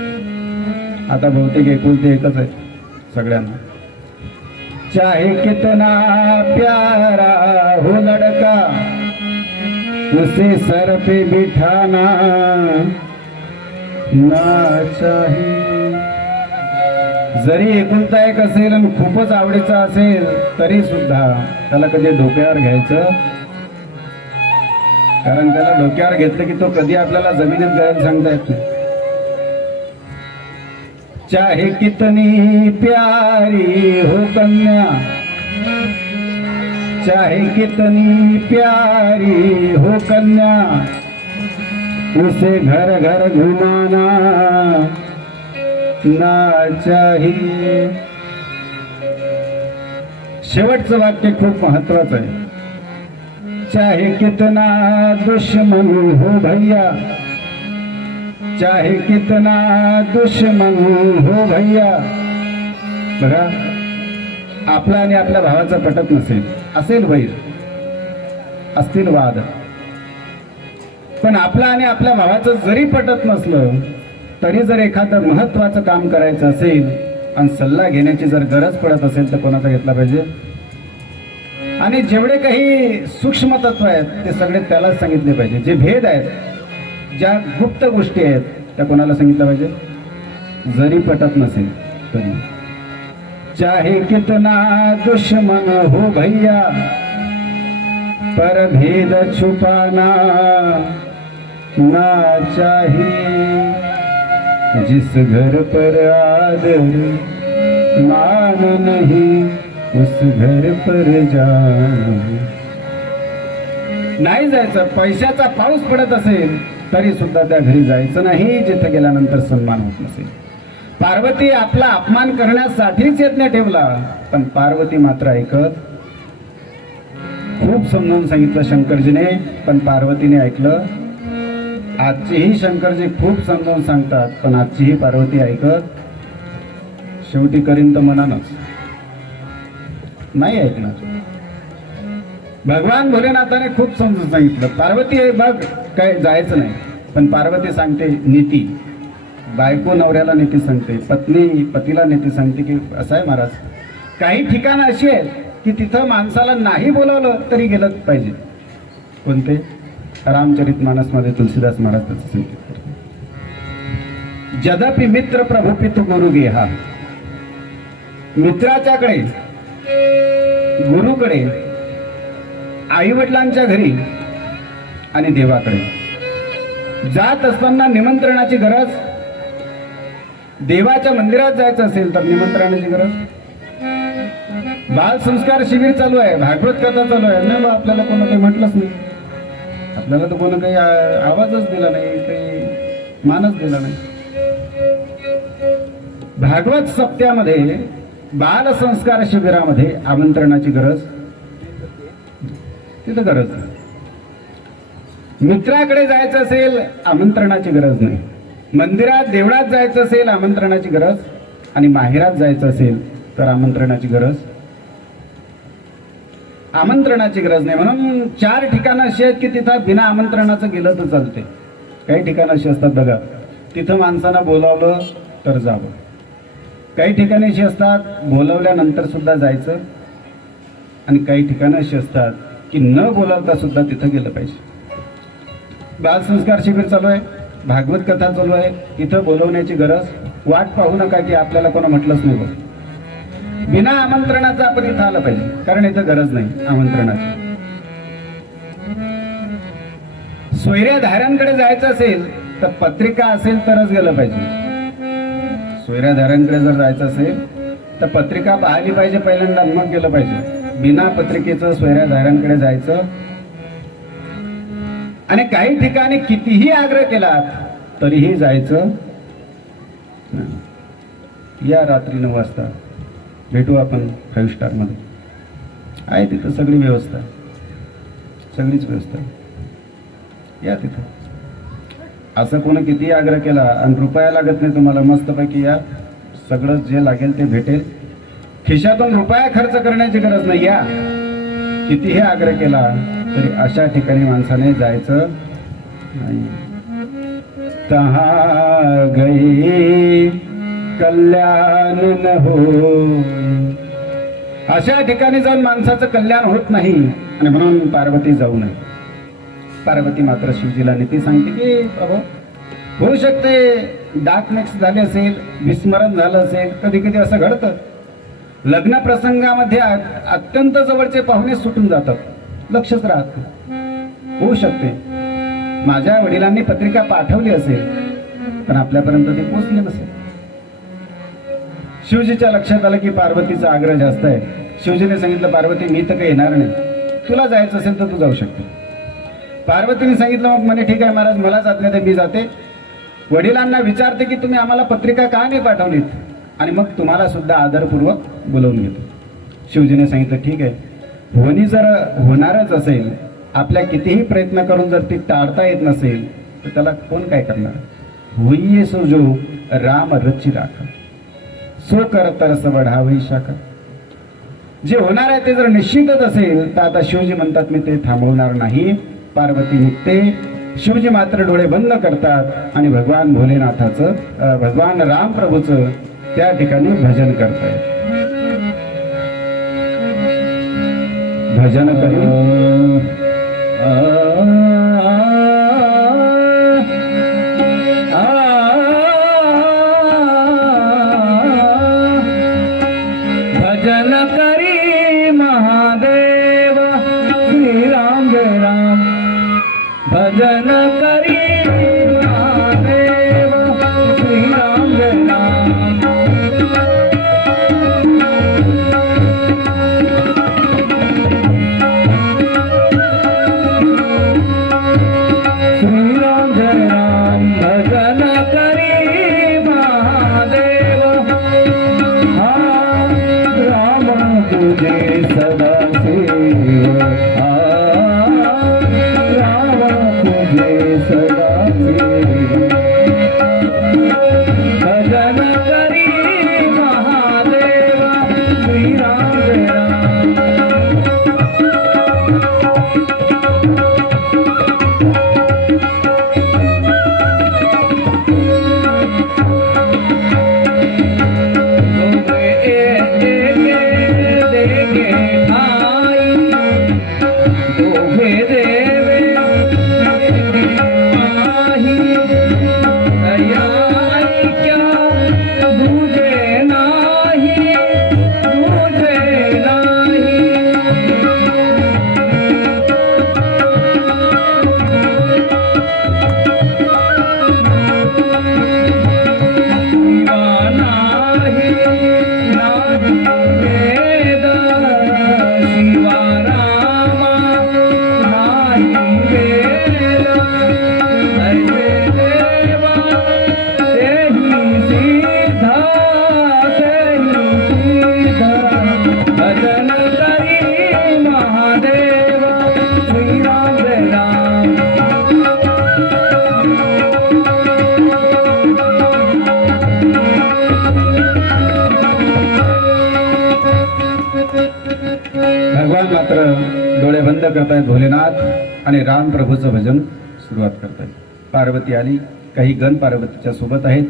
आता बहुतेक एकुलते एकच आहे सगळ्यांना, चाहे कितना प्यारा हो लड़का, उसे सर पे बिठाना ना चाहिए। जरी एकुलता एक असेल आणि खूपच आवडीचा असेल तरी सुद्धा त्याला कधी डोक्यावर घ्यायचं, कारण त्याला डोक्यावर घेतलं की तो कधी आपल्याला जमिनीत गळेल सांगता येत नाही। चाहे कितनी प्यारी हो कन्या, चाहे कितनी प्यारी हो कन्या, उसे घर घर घुमाना ना चाहिए। शेवटचं वाक्य खूप महत्वाचं आहे, चाहे कितना दुश्मन हो भैया, चाहे कितना दुश्मन हो भैया। बघा, आपला आणि आपल्या भावाचा पटत नसेल, असेल वैर, असतील वाद, पण आपला आणि आपल्या भावाचं जरी पटत नसलं तरी जर एखादं महत्वाचं काम करायचं असेल आणि सल्ला घेण्याची जर गरज पडत असेल तर कोणाचा घेतला पाहिजे, आणि जेवढे काही सूक्ष्म तत्व आहेत ते सगळे त्यालाच सांगितले पाहिजे। जे भेद आहेत, ज्या गुप्त गोष्टी आहेत त्या कोणाला सांगितलं पाहिजे, जरी पटत नसेल तरी। चाहे कितना दुश्मन हो भैया, पर भेद छुपाना ना चाहिए। जिस घर पर आदर मान नहीं, उस घर पर जाना नाही जायचं। पैशाचा पाऊस पडत असेल तरी सुद्धा त्या घरी जायचं नाही जिथे गेल्यानंतर सन्मान होत नसेल। पार्वती आपला अपमान करण्यासाठीच यज्ञ ठेवला, पण पार्वती मात्र ऐकत, खूप समजावून सांगितलं शंकरजीने, पण पार्वतीने ऐकलं। आजचीही शंकरजी खूप समजावून सांगतात, पण आजचीही पार्वती ऐकत, शेवटी करीन तर मनानच नाही ऐकणार। भगवान भोलेनाथाने खूप समजून सांगितलं, पार्वती हे बघ काय जायचं नाही, पण पार्वती सांगते नीती, बायको नवऱ्याला नीती सांगते, पत्नी पतीला नीती सांगते की असं आहे महाराज, काही ठिकाणं अशी आहेत की तिथं माणसाला नाही बोलावलं तरी गेलं पाहिजे. कोणते? रामचरितमानसमध्ये तुलसीदास महाराज त्याचं संकेत करतात. जदपि मित्र प्रभुपित गुरु गेहा, मित्राच्याकडे, गुरुकडे, आई वडिलांच्या घरी आणि देवाकडे जात असताना निमंत्रणाची गरज, देवाच्या मंदिरात जायचं असेल तर निमंत्रणाची गरज. बाल संस्कार शिबिर चालू आहे, भागवत कथा चालू आहे, नाही बा आपल्याला कोण काही म्हटलंच नाही, आपल्याला तर कोण काही आवाजच दिला नाही, काही मानच दिला नाही. भागवत सप्त्यामध्ये बाल संस्कार शिबिरामध्ये आमंत्रणाची गरज, तिथं गरज नाही. मित्राकडे जायचं असेल आमंत्रणाची गरज नाही, मंदिरात देवळात जायचं असेल आमंत्रणाची गरज, आणि माहेरात जायचं असेल तर आमंत्रणाची गरज, आमंत्रणाची गरज नाही. म्हणून 4 ठिकाणं अशी आहेत की तिथं बिना आमंत्रणाचं गेलं तर चालते. काही ठिकाणं अशी असतात बघा, तिथं माणसांना बोलावलं तर जावं. काही ठिकाणी अशी असतात बोलावल्यानंतर सुद्धा जायचं, आणि काही ठिकाणं अशी असतात की न बोलावता सुद्धा तिथं गेलं पाहिजे. बालसंस्कार शिबिर चालू आहे, भागवत कथा चालू आहे, तिथं बोलवण्याची गरज, वाट पाहू नका की आपल्याला कोणा म्हटलंच नाही बघ, बिना आमंत्रणाचं आपण इथं आलं पाहिजे, कारण इथं गरज नाही आमंत्रणाची. सोयऱ्याधाऱ्यांकडे जायचं असेल तर पत्रिका असेल तरच गेलं पाहिजे. सोयऱ्याधाऱ्यांकडे जर जायचं असेल तर पत्रिका पाहिली पाहिजे पहिल्यांदा, मग गेलं पाहिजे. बिना पत्रिकेचं सोयऱ्याधाऱ्यांकडे जायचं. आणि काही ठिकाणी कितीही आग्रह केला तरीही जायचं. या रात्री 9 वाजता भेटू आपण 5 स्टार मध्ये, आहे तिथं सगळी व्यवस्था, सगळीच व्यवस्था, या तिथं. असं कोणी कितीही आग्रह केला आणि रुपया लागत नाही तुम्हाला, मस्तपैकी या, सगळं जे लागेल ते भेटेल. खिशातून रुपया खर्च करण्याची गरज नाही. या कितीही आग्रह केला तरी अशा ठिकाणी माणसाने जायचं नाही. तहा गई कल्याण न हो, अशा ठिकाणी जाऊन माणसाचं कल्याण होत नाही, आणि म्हणून पार्वती जाऊ नये. पार्वती मात्र शिवजीला नीती सांगते की प्रभू, होऊ शकते डाक मिक्स झाले असेल, विस्मरण झालं असेल, कधी कधी असं घडतं. लग्न प्रसंगामध्ये अत्यंत जवळचे पाहुणे सुटून जातात, लक्षच राहत नाही. होऊ शकते माझ्या वडिलांनी पत्रिका पाठवली असेल पण आपल्यापर्यंत ती पोहोचली नसेल. शिवजीच्या लक्षात आलं की पार्वतीचा आग्रह जास्त आहे. शिवजीने सांगितलं, पार्वती मी तर काही येणार नाही, तुला जायचं असेल तर तू जाऊ शकते. पार्वतीने सांगितलं, मग म्हणे ठीक आहे महाराज, मला जात नाही तर मी जाते. वडिलांना विचारते की तुम्ही आम्हाला पत्रिका का नाही पाठवलीत, आणि मग तुम्हाला सुद्धा आदरपूर्वक बोलवून घेतो. शिवजीने सांगितलं ठीक आहे, होणी जर होणारच असेल, आपल्या कितीही प्रयत्न करून जर ती टाळता येत नसेल तर त्याला कोण काय करणार. होईये सो जो राम रची राखा, सो कर तरस वढावई शाखा. जे होणार आहे ते जर निश्चितच असेल तर आता शिवजी म्हणतात मी ते थांबवणार नाही. पार्वती निघते. शिवजी मात्र डोळे बंद करतात आणि भगवान भोलेनाथाचं, भगवान रामप्रभूचं त्या ठिकाणी भजन करतायत. भजन करी भजन करी महादेव श्रीराम जय राम. भजन करी महादेव श्रीराम जय राम. श्रीराम जय राम. भजन करी महादेव, हा राम तुझे सदा सेव, हा राम तुझे सदा सेव. भजन करी महादेव श्रीराम जय राम. श्रीराम जय राम। भगवान मात्र डोळे बंद करतायत भोलेनाथ आणि राम प्रभूचं भजन सुरुवात करतायत। पार्वती आली, काही गण पार्वतीच्या सोबत आहेत।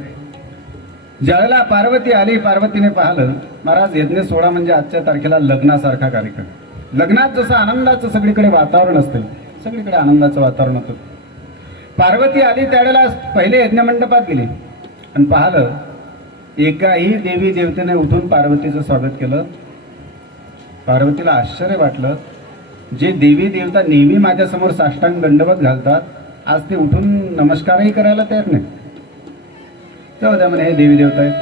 ज्यावेळेला पार्वती आली, पार्वतीने पाहिलं महाराज यज्ञ सोहळा म्हणजे आजच्या तारखेला लग्नासारखा कार्यक्रम। लग्नात जसं आनंदाचं सगळीकडे वातावरण असते, सगळीकडे आनंदाचं वातावरण होतं। पार्वती आली त्यावेळेला पहिले यज्ञ मंडपात गेली आणि पाहिलं एकाही देवी देवतेने उठून पार्वतीचं स्वागत केलं। पार्वतीला आश्चर्य वाटलं, जे देवी देवता नेहमी माझ्यासमोर साष्टांग दंडवत घालतात, आज ते उठून नमस्कारही करायला तयार नाही। तेव्हा त्या म्हणे हे देवी देवता आहेत।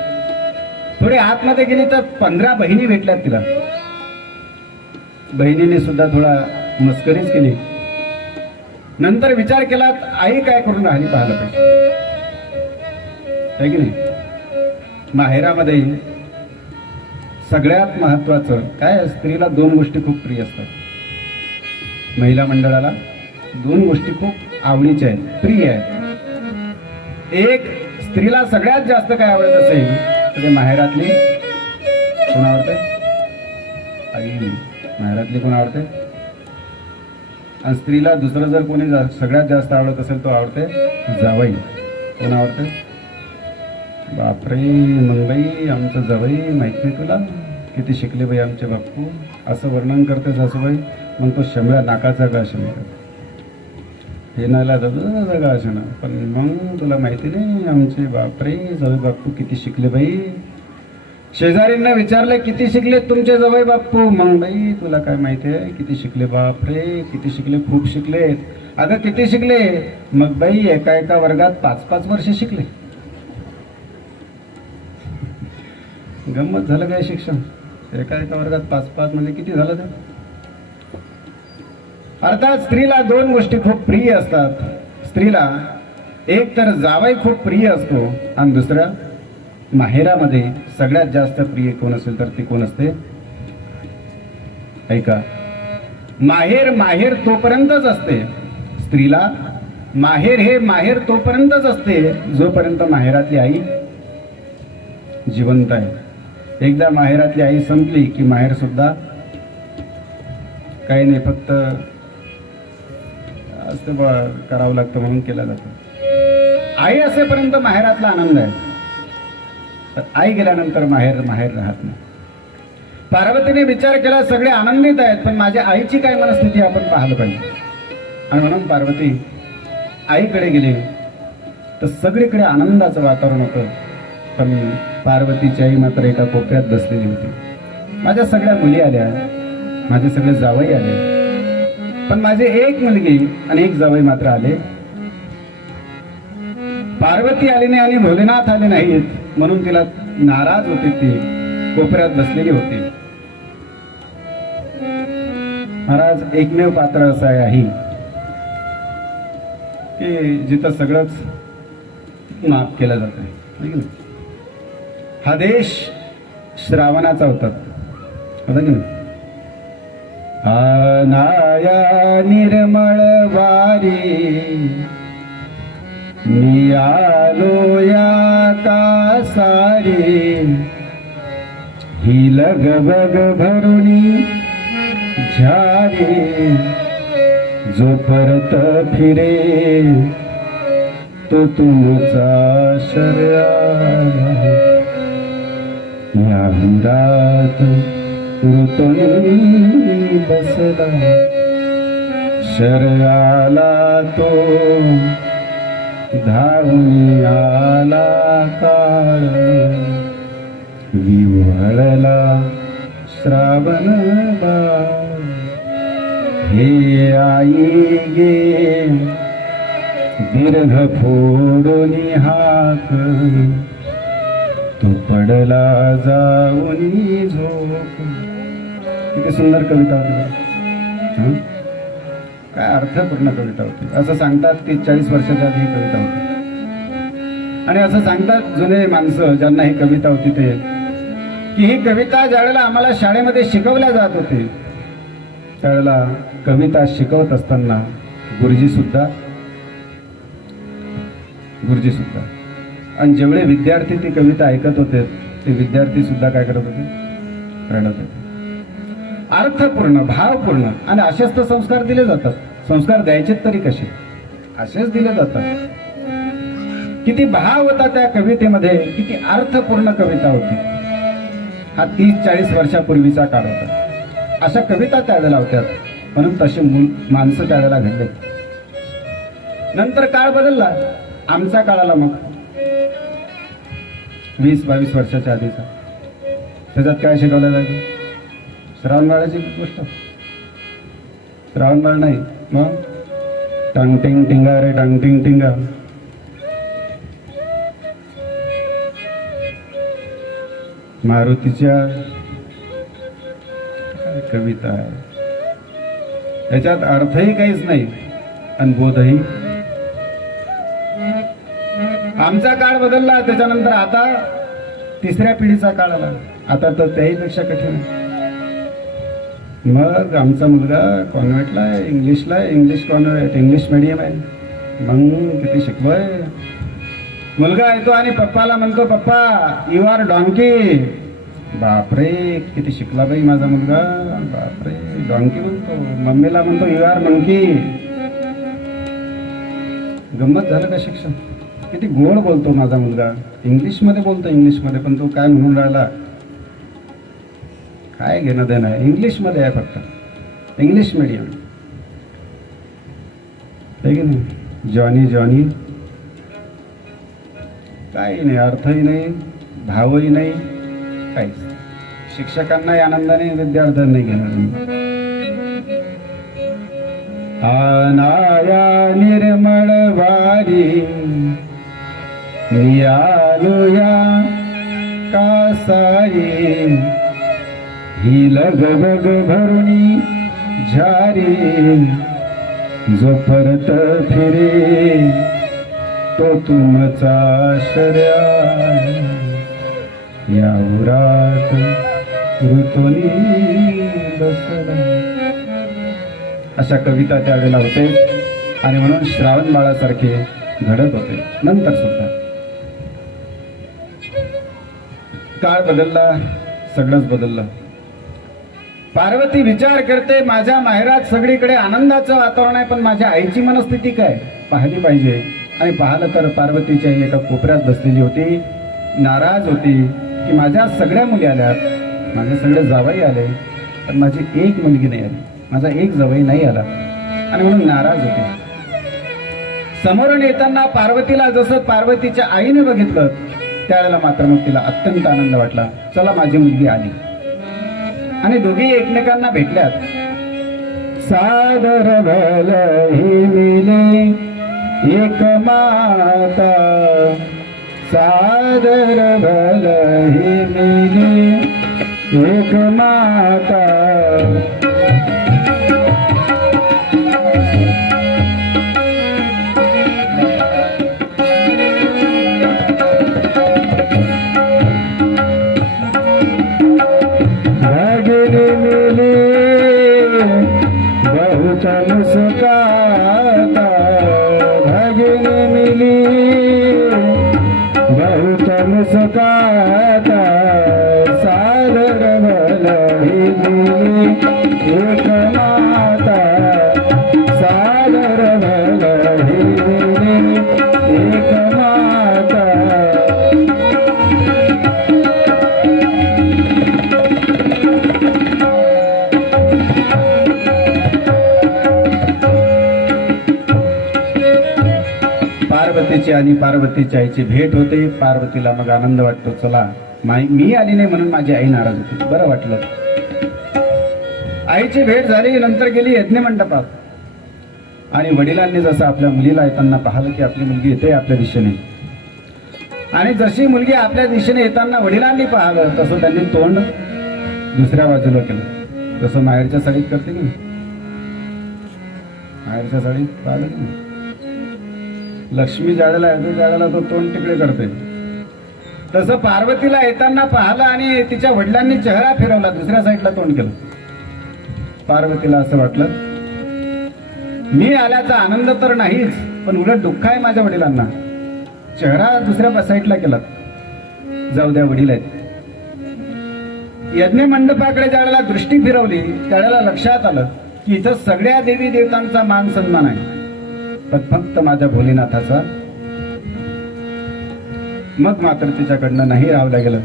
थोडी आतमध्ये गेली तर 15 बहिणी भेटल्यात तिला। बहिणीने सुद्धा थोडा मस्करीच केली। नंतर विचार केला आई काय करून राहिली पाहायला पाहिजे, आहे की नाही। माहेरामध्ये सगळ्यात महत्वाचं काय, स्त्रीला 2 गोष्टी खूप प्रिय असतात। महिला मंडळाला 2 गोष्टी खूप आवडीच्या आहेत, प्रिय आहेत। एक, स्त्रीला सगळ्यात जास्त काय आवडत असेल तर ते माहेरातली कोण आवडते, आई। माहेरातली कोण आवडते, आणि स्त्रीला दुसरं जर कोणी सगळ्यात जास्त आवडत असेल तो आवडते जावई। कोण आवडते, बापरे मंगबाई आमचं जावई माहित नाही तुला, किती शिकले बाई आमचे बापू, असं वर्णन करते सासूबाई। मग तो शमळ्या नाकाचा का शमळा, हे नाला दादा का असे ना, पण मग तुला माहिती नाही आमचे बापरे जावई बापू किती शिकले बाई। शेजारींना विचारले किती शिकले तुमचे जावई बापू, मग बाई तुला काय माहिती आहे किती शिकले, बापरे किती शिकले, खूप शिकले। अगं किती शिकले, मग बाई एका एका वर्गात 5-5 वर्ष शिकले। गंमत झालं काय शिक्षण, एका एका वर्गात 5-5 म्हणजे किती झालं ते। अर्थात स्त्रीला 2 गोष्टी खूप प्रिय असतात। स्त्रीला एक तर जावई खूप प्रिय असतो, आणि दुसरा माहेरामध्ये सगळ्यात जास्त प्रिय कोण असेल तर ती कोण असते, ऐका। माहेर तोपर्यंतच असते स्त्रीला, माहेर तोपर्यंतच असते जोपर्यंत माहेरातली आई जिवंत आहे। एकदा माहेरातली आई संपली की माहेर सुद्धा काही नाही, फक्त असं करावं लागतं म्हणून केलं जातं। आई असेपर्यंत माहेरातला आनंद आहे, आई गेल्यानंतर माहेर राहत नाही। पार्वतीने विचार केला सगळे आनंदित आहेत, पण माझ्या आईची काय मनस्थिती आपण पाहिलं पाहिजे। आणि म्हणून पार्वती आईकडे गेली तर सगळीकडे आनंदाचं वातावरण होतं, पण पार्वतीची आई मात्र एका कोपऱ्यात बसलेली होती। माझ्या सगळ्या मुली आल्या, माझे सगळे जावई आले, पण माझे एक मुलगी आणि एक जावई मात्र आले। पार्वती आली नाही आणि भोलेनाथ आले नाहीत, म्हणून तिला नाराज होती, ती कोपऱ्यात बसलेली होती। महाराज एकमेव पात्र असं आहे की जिथं सगळंच माफ केलं जातं। हा देश श्रावणाचा होता की नाही। आनाया निर्मळ वारी मी आलो या कासारी, ही लगबग भरुनी झारी, जो परत फिरे तो तुमचा शर्या। या हुरात ऋतुनी बसला, शर्याला तो धावून आला काळ, विव्हळला श्रावण बाळ। हे आई गे दीर्घ फोडून हाक, तो पडला जाऊन झोप। किती सुंदर कविता होती, काय अर्थपूर्ण कविता होती। असं सांगतात की 40 वर्षाच्या आधी ही कविता होती, आणि असं सांगतात जुने माणसं ज्यांना ही कविता होती ते, की ही कविता ज्यावेळेला आम्हाला शाळेमध्ये शिकवल्या जात होती त्यावेळेला कविता शिकवत असताना गुरुजी सुद्धा आणि जेवढे विद्यार्थी ती कविता ऐकत होते ते विद्यार्थी सुद्धा काय करत होते, रडत होते. अर्थपूर्ण, भावपूर्ण. आणि असेच तर संस्कार दिले जातात. संस्कार द्यायचे तरी कसे, असेच दिले जातात. किती भाव होता त्या कवितेमध्ये, किती अर्थपूर्ण कविता होती. हा 30-40 वर्षापूर्वीचा काळ होता. अशा कविता त्यावेळेला होत्या, म्हणून तसे माणसं त्यावेळेला घडले. नंतर काळ बदलला. आमचा काळाला मग 20-22 वर्षाच्या आधीचा, त्याच्यात काय शिकवलं जायचं? श्रावणबाळाची गोष्ट. श्रावणबाळ नाही, मग टंग टिंग टिंगा रे टंग टिंग टिंगा. मारुतीच्या कविता आहे, त्याच्यात अर्थही काहीच नाही आणि बोधही. आमचा काळ बदलला, त्याच्यानंतर आता 3ऱ्या पिढीचा काळ आला. आता तर त्याही पेक्षा कठीण आहे. मग आमचा मुलगा कॉन्व्हेंटला आहे, इंग्लिशला आहे, इंग्लिश कॉन्व्हेंट, इंग्लिश मीडियम आहे. मग किती शिकलोय. मुलगा येतो आणि पप्पाला म्हणतो, पप्पा यू आर डॉन्की. बापरे, किती शिकला बाई माझा मुलगा. बापरे, डॉन्की म्हणतो. मम्मीला म्हणतो यू आर मंकी. गंमत झालं का शिक्षण? किती गोड बोलतो माझा मुलगा. इंग्लिशमध्ये बोलतो, इंग्लिशमध्ये, पण तो काय म्हणून राहिला, काय घेणं देणं आहे. इंग्लिशमध्ये आहे फक्त, इंग्लिश मीडियम आहे की नाही. जॉनी जॉनी, काही नाही, अर्थही नाही, भावही नाही, काहीच. शिक्षकांनाही आनंदाने, विद्यार्थ्यांनाही घेणार. आनाया निर्मळ वारी नियालोया कासारी, ही लगबग भरुणी झारी, जो परत फिरे तो तुमचा शर्या, या उरात ऋतुनी बसला. अशा कविता त्यावेळेला होते आणि म्हणून श्रावण बाळासारखे घडत होते. नंतर सुद्धा काळ बदलला, सगळंच बदललं. पार्वती विचार करते, माझ्या माहेरात सगळीकडे आनंदाचं वातावरण आहे, पण माझ्या आईची मनस्थिती काय पाहिली पाहिजे. आणि पाहिलं तर पार्वतीच्या एका कोपऱ्यात बसलेली होती, नाराज होती की माझ्या सगळ्या मुली आल्या, माझे सगळे जावई आले, पण माझी एक मुलगी नाही आली, माझा एक जावई नाही आला, आणि म्हणून नाराज होती. समोरून येताना पार्वतीला जसं पार्वतीच्या आईने बघितलं, त्यावेळेला मात्र मग तिला अत्यंत आनंद वाटला. चला माझी मुलगी आली. आणि दोघी एकमेकांना भेटल्यात. सादर भलही मिले एक माता, सादर भलही मिले एक माता. मुस्काता भगिनी मिली बहुत मुस्काता, सादर भलही मिली एक माता, सादर भलही मिली एक माता. पार्वतीची आणि पार्वतीच्या आईची भेट होते. पार्वतीला मग आनंद वाटतो, चला मी आली नाही म्हणून माझी आई नाराज होती, बरं वाटलं. आईची भेट झाली. नंतर गेली यज्ञ मंडपात आणि वडिलांनी जसं आपल्या मुलीला येताना पाहिलं की आपली मुलगी येते आपल्या दिशेने, आणि जशी मुलगी आपल्या दिशेने येताना वडिलांनी पाहिलं, तसं त्यांनी तोंड दुसऱ्या बाजूला केलं. जसं माहेरच्या साडीत करते की, माहेरच्या साडीत पाहिलं की लक्ष्मी ज्यावेळेला येते त्यावेळेला तो तोंड तिकडे करते, तसं पार्वतीला येताना पाहिलं आणि तिच्या वडिलांनी चेहरा फिरवला, दुसऱ्या साईडला तोंड केलं. पार्वतीला असं वाटलं, मी आल्याचा आनंद तर नाहीच, पण उलट दुःख आहे माझ्या वडिलांना. चेहरा दुसऱ्या साईडला केला. जाऊ द्या, वडील आहेत. यज्ञ मंडपाकडे ज्यावेळेला दृष्टी फिरवली त्यावेळेला लक्षात आलं की इथं सगळ्या देवी देवतांचा मान सन्मान आहे, पण फक्त माझ्या भोलेनाथाचा. मग मात्र तिच्याकडनं नाही राहलं गेलं.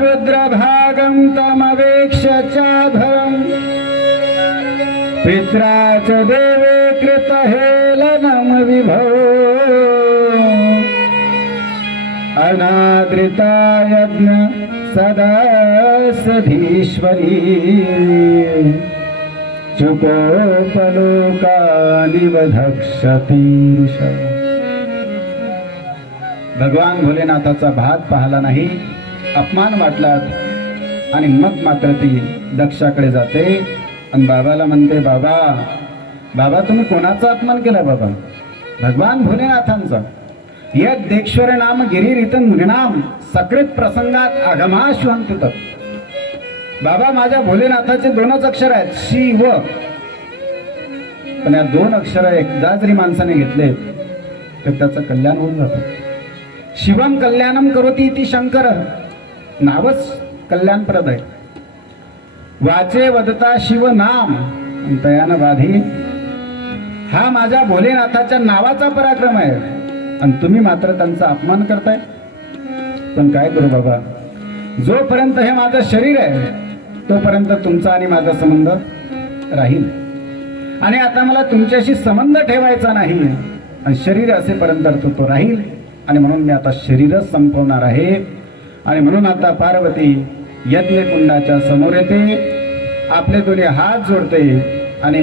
रुद्र भागम तमवेक्ष चाधरम पित्राच देवे कृत हेलनम विभो अनादृता यज्ञ सदा सधीश्वरी चुकोपलोकानिवधक्षतीश. भगवान भोलेनाथाचा भाग पाहला नाही, अपमान वाटला आणि मग मात्र ती दक्षाकडे जाते आणि बाबाला म्हणते, बाबा बाबा तुम्ही कोणाचा अपमान केला? बाबा भगवान भोलेनाथांचा. यज्ञेश्वर नाम गिरीरितन नृणाम सकृत प्रसंगात आगमाश्वंत. बाबा माझ्या भोलेनाथाचे 2च अक्षर आहेत, शिव. पण या 2 अक्षर एकदा जरी माणसाने घेतले तर त्याचं कल्याण होऊन जातं. शिवम कल्याणम करोती इति शंकर. नावच कल्याणप्रद आहे. वाचे वदता शिव नाम तयान बाधी. हा माझ्या भोलेनाथाच्या नावाचा पराक्रम आहे आणि तुम्ही मात्र त्यांचा अपमान करताय. पण काय करू बाबा, जोपर्यंत हे माझं शरीर आहे तोपर्यंत तुमचा आणि माझा संबंध राहील. आणि आता मला तुमच्याशी संबंध ठेवायचा नाही आणि शरीर असेपर्यंत तो राहील. आणि म्हणून मी आता शरीरच संपवणार आहे. आणि म्हणून आता पार्वती यज्ञकुंडाच्या समोर येते, आपले दोन्ही हात जोडते आणि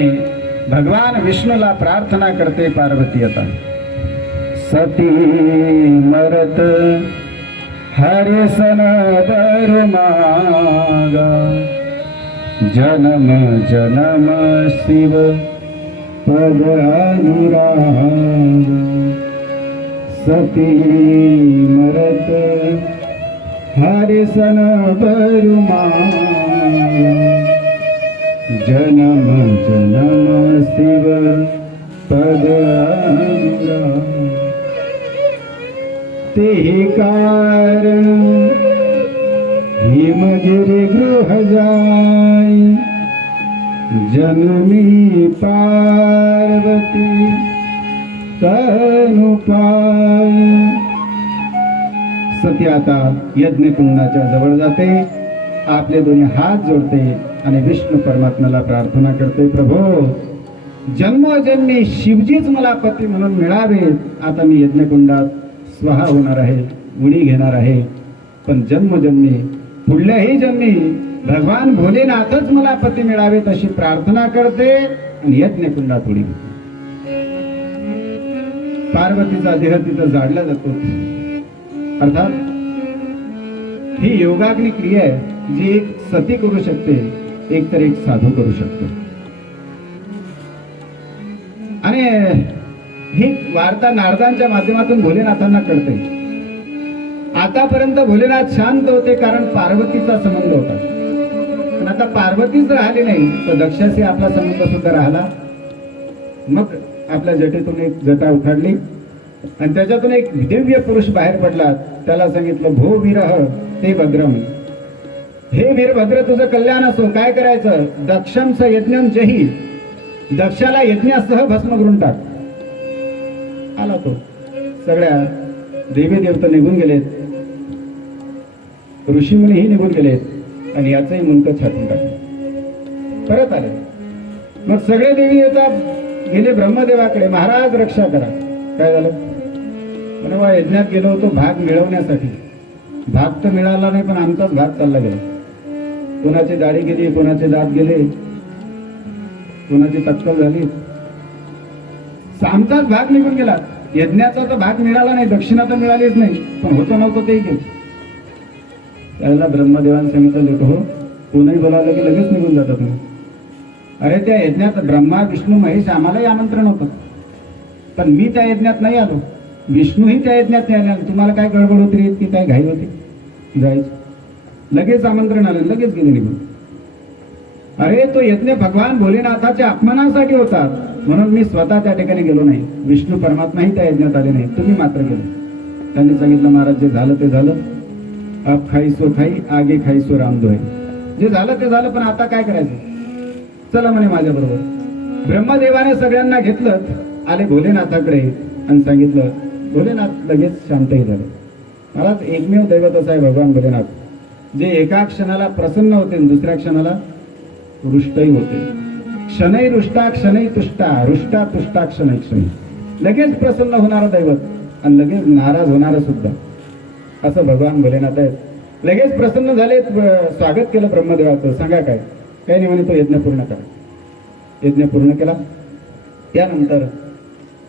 भगवान विष्णूला प्रार्थना करते. पार्वती आता सती मरत हरिसन मागा जन्म जन्म शिव पद अनुराग. सती मरत हरिसन मागा जन्म जन्म शिव पद अनुराग. ते कारण हिमगिरी गृह जाय जन्मी पार्वती तनुपाय. सती आता यज्ञकुंडाच्या जवळ जाते, आपले दोन्ही हात जोडते आणि विष्णू परमात्म्याला प्रार्थना करते, प्रभो जन्मोजन्मी शिवजीच मला पती म्हणून मिळावे. आता मी यज्ञकुंडात स्वहा होणार आहे, उडी घेणार आहे, पण जन्मोजन्मी पुढल्याही जन्मी भगवान भोलेनाथच मला पती मिळावेत अशी प्रार्थना करते आणि यज्ञकुंडात उडी घेते. पार्वतीचा देह तिथं जाळला जातो. अर्थात ही योगाग्नी क्रिया आहे जी एक सती करू शकते, एक तर एक साधू करू शकतो. आणि ही वार्ता नारदांच्या माध्यमातून भोलेनाथांना कळते. आतापर्यंत भोलेनाथ शांत होते कारण पार्वतीचा संबंध होता, पण आता पार्वतीच राहिली नाही तर दक्षाशी आपला संबंध सुद्धा राहिला. मग आपल्या जटेतून एक जटा उखाडली आणि त्याच्यातून एक दिव्य पुरुष बाहेर पडला. त्याला सांगितलं, भो वीरह ते भद्रम. हे वीरभद्र तुझं कल्याण असो. काय करायचं? दक्षंस यज्ञं जही. दक्षाला यज्ञासह भस्म करून टाक. आला तो. सगळ्या देवी देवता निघून गेलेत, ऋषीमुनीही निघून गेलेत आणि याचंही मुंडकं छाटून टाकलं. परत आले. मग सगळे देवी देवता गेले ब्रह्मदेवाकडे, महाराज रक्षा करा. काय झालं? म्हणे बा यज्ञात गेलो होतो भाग मिळवण्यासाठी. भाग तर मिळाला नाही, पण आमचाच भाग चालला गेला. कोणाची दाढी गेली, कोणाचे दात गेले, कोणाची टक्कल झाली, आमचाच भाग निघून गेला. यज्ञाचा तर भाग मिळाला नाही, दक्षिणा तर मिळालीच नाही, पण होतं नव्हतं तेही गेलं. त्याला ब्रह्मदेवाने सांगितलं, लोक हो कोणीही बोलावलं की लगेच निघून जातात. अरे त्या यज्ञात ब्रह्मा विष्णू महेश आम्हालाही आमंत्रण होतं, पण मी त्या यज्ञात नाही आलो, विष्णूही त्या यज्ञात नाही आले. तुम्हाला काय गडबड होती रे, की काय घाई होती जायचं? लगेच आमंत्रण आलं, लगेच गेले निघून. अरे तो यज्ञ भगवान भोलेनाथाच्या अपमानासाठी होता, म्हणून मी स्वतः त्या ठिकाणी गेलो नाही. विष्णू परमात्माही त्या यज्ञात आले नाही, तुम्ही मात्र गेले. त्यांनी सांगितलं, महाराज जे झालं ते झालं. अब खाई सो खाई, आगे खाई सो राम दोय. जे झालं ते झालं, पण आता काय करायचं, चला म्हणे माझ्या बरोबर. ब्रह्मदेवाने सगळ्यांना घेतलं, आले भोलेनाथाकडे आणि सांगितलं. भोलेनाथ लगेच शांतही झाले. महाराज एकमेव दैवत असं आहे भगवान भोलेनाथ, जे एका क्षणाला प्रसन्न होते आणि दुसऱ्या क्षणाला रुष्टही होते. क्षणै रुष्टा क्षणै तुष्टा, रुष्टा तुष्टा क्षणै क्षणी. लगेच प्रसन्न होणारं दैवत आणि लगेच नाराज होणारं सुद्धा, असं भगवान भोलेनाथ आहेत. लगेच प्रसन्न झाले, स्वागत केलं ब्रह्मदेवाचं. सांगा काय, काही नाही म्हणे, तो यज्ञ पूर्ण करा. यज्ञ पूर्ण केला. त्यानंतर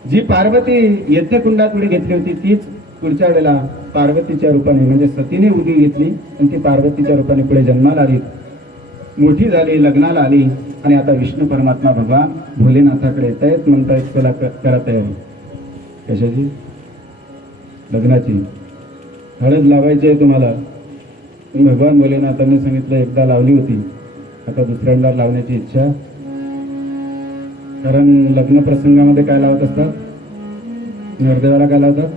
जी पार्वती यज्ञकुंडात उडी घेतली होती, तीच पुढच्या वेळेला पार्वतीच्या रूपाने, म्हणजे सतीने उडी घेतली आणि ती पार्वतीच्या रूपाने पुढे जन्माला आली, मोठी झाली, लग्नाला आली. आणि आता विष्णू परमात्मा भगवान भोलेनाथाकडे येत आहेत, म्हणतायत चला करा तयारी. कशाची? लग्नाची. हळद लावायची आहे तुम्हाला. भगवान भोलेनाथांनी सांगितलं, एकदा लावली होती, आता दुसऱ्यांदा लावण्याची इच्छा. कारण लग्न प्रसंगामध्ये काय लावत असतात, नरदेवाला काय लावतात,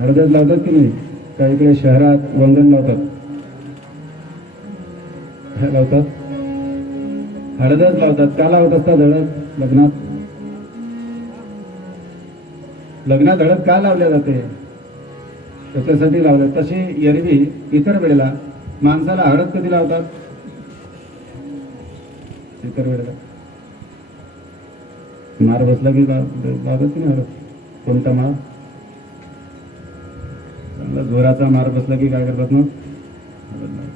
हळदच लावतात की नाही. काही इकडे शहरात वंदन लावतात. काय लावतात? हळदच लावतात. का लावत असतात हळद लग्नात? लग्नात हळद का लावल्या जाते? त्याच्यासाठी लावतात. तशी एरवी इतर वेळेला माणसाला हळद कधी लावतात? इतर वेळेला मार बसला की लावतात की नाही हळद? कोणता मार? चांगला जोराचा मार बसला की काय करतात मग? हळद लावतात.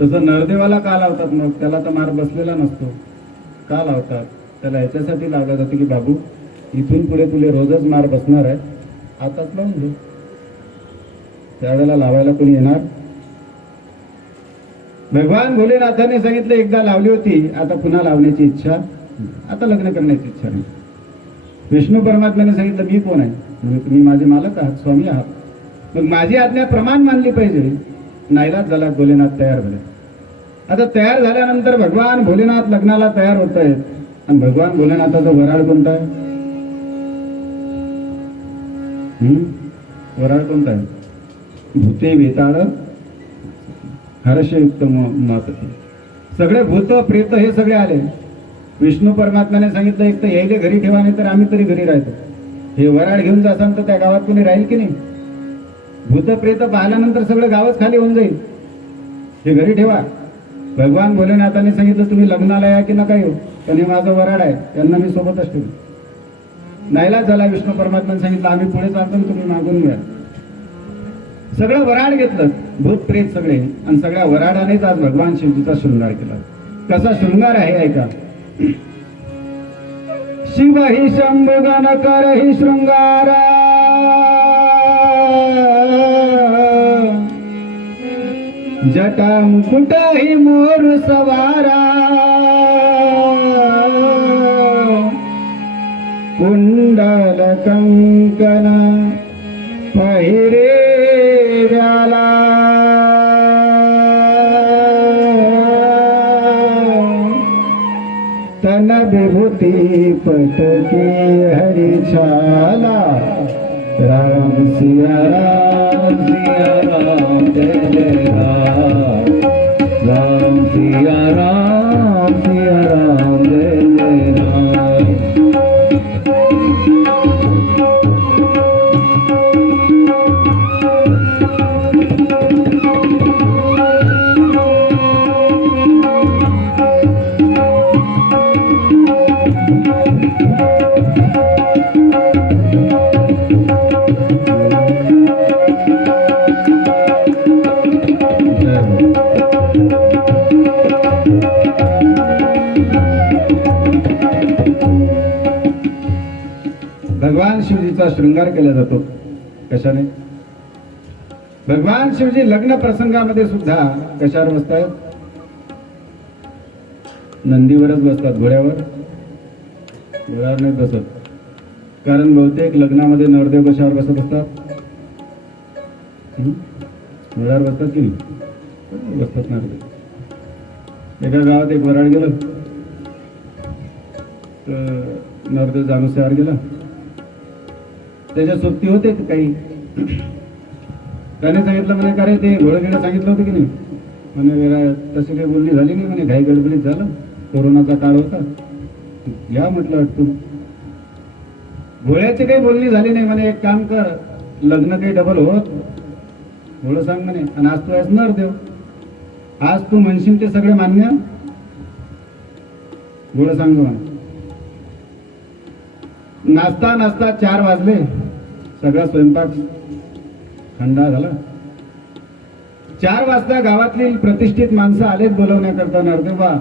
तसं नरदेवाला का लावतात मग? त्याला तर मार बसलेला नसतो. का लावतात? त्याला याच्यासाठी लावलं जातं की बाबू, इथून पुढे तुले रोजच मार बसणार आहे, आताच लावून घे. त्यावेळेला लावायला कोणी येणार? भगवान भोलेनाथाने सांगितलं, एकदा लावली होती, आता पुन्हा लावण्याची इच्छा, आता लग्न करण्याची इच्छा नाही. विष्णू परमात्म्याने सांगितलं, मी कोण आहे? म्हणजे तुम्ही माझे मालक आहात, स्वामी आहात, मग माझी आज्ञा प्रमाण मानली पाहिजे. नाईलाज झाला. भोलेनाथ तयार झाले. आता तयार झाल्यानंतर भगवान भोलेनाथ लग्नाला तयार होत आहेत. आणि भगवान भोलेनाथाचं वराळ कोणतं आहे? वराळ कोणतं आहे? भूते वेताळ हर्षयुक्त मातते. सगळे भूत प्रेत हे सगळे आले. विष्णू परमात्म्याने सांगितलं, एक तर यायले घरी ठेवा, नाही तर आम्ही तरी घरी राहतो. हे वराळ घेऊन जासान तर त्या गावात कोणी राहील की नाही? भूत प्रेत पाहिल्यानंतर सगळं गावच खाली होऊन जाईल. हे घरी ठेवा. भगवान भोलेनाथाने सांगितलं, तुम्ही लग्नाला या की नका येऊ, पण हे माझं वराड आहे, त्यांना मी सोबतच ठेवू. नाईलाज झाला. विष्णू परमात्म्याने सांगितलं, आम्ही पुढे चालतो, तुम्ही मागून घ्या. सगळं वराड घेतलं, भूत प्रेत सगळे, आणि सगळ्या वराडानेच आज भगवान शिवजीचा शृंगार केला. कसा शृंगार आहे ऐका. शिव हि शंभुगण कर हि शृंगार, जटा मुकुट हि मोर सवारा, कुंडल कंकण पहिरे व्याला, तन विभूति पटके हरि छाला, राम सिया राम जय जय राम, राम सिया राम जय जय राम. भगवान शिवजीचा शृंगार केला जातो. कशाने? भगवान शिवजी लग्न प्रसंगामध्ये सुद्धा कशावर बसतात? नंदीवरच बसतात. घोड्यावर नाही बसत. कारण बहुतेक लग्नामध्ये नवरदेव कशावर बसत असतात? घोड्यावर बसतात की नाही? बसतात नवरदेव. एका गावात एक वराड गेलं, नरदेव जानुसार गेला, त्याच्या सोबती होते काही. त्याने सांगितलं म्हणे का रे ते घोडं सांगितलं होतं की नाही म्हणे, तशी काही बोलणी झाली नाही म्हणे, घाई गडबडीत झालं, कोरोनाचा काळ होता. या म्हटलं तू घोड्याची काही बोलणी झाली नाही म्हणे, एक काम कर, लग्न काही डबल होत घोडं सांग म्हणे, आणि आज तू आहेस नरदेव, आज तू म्हणशील ते सगळे मान्य, घोडं सांग म्हणे. नाचता नाचता 4 वाजले, सगळा स्वयंपाक खंडा झाला. 4 वाजता गावातली प्रतिष्ठित माणसं आलेत बोलवण्याकरता, नरदेवा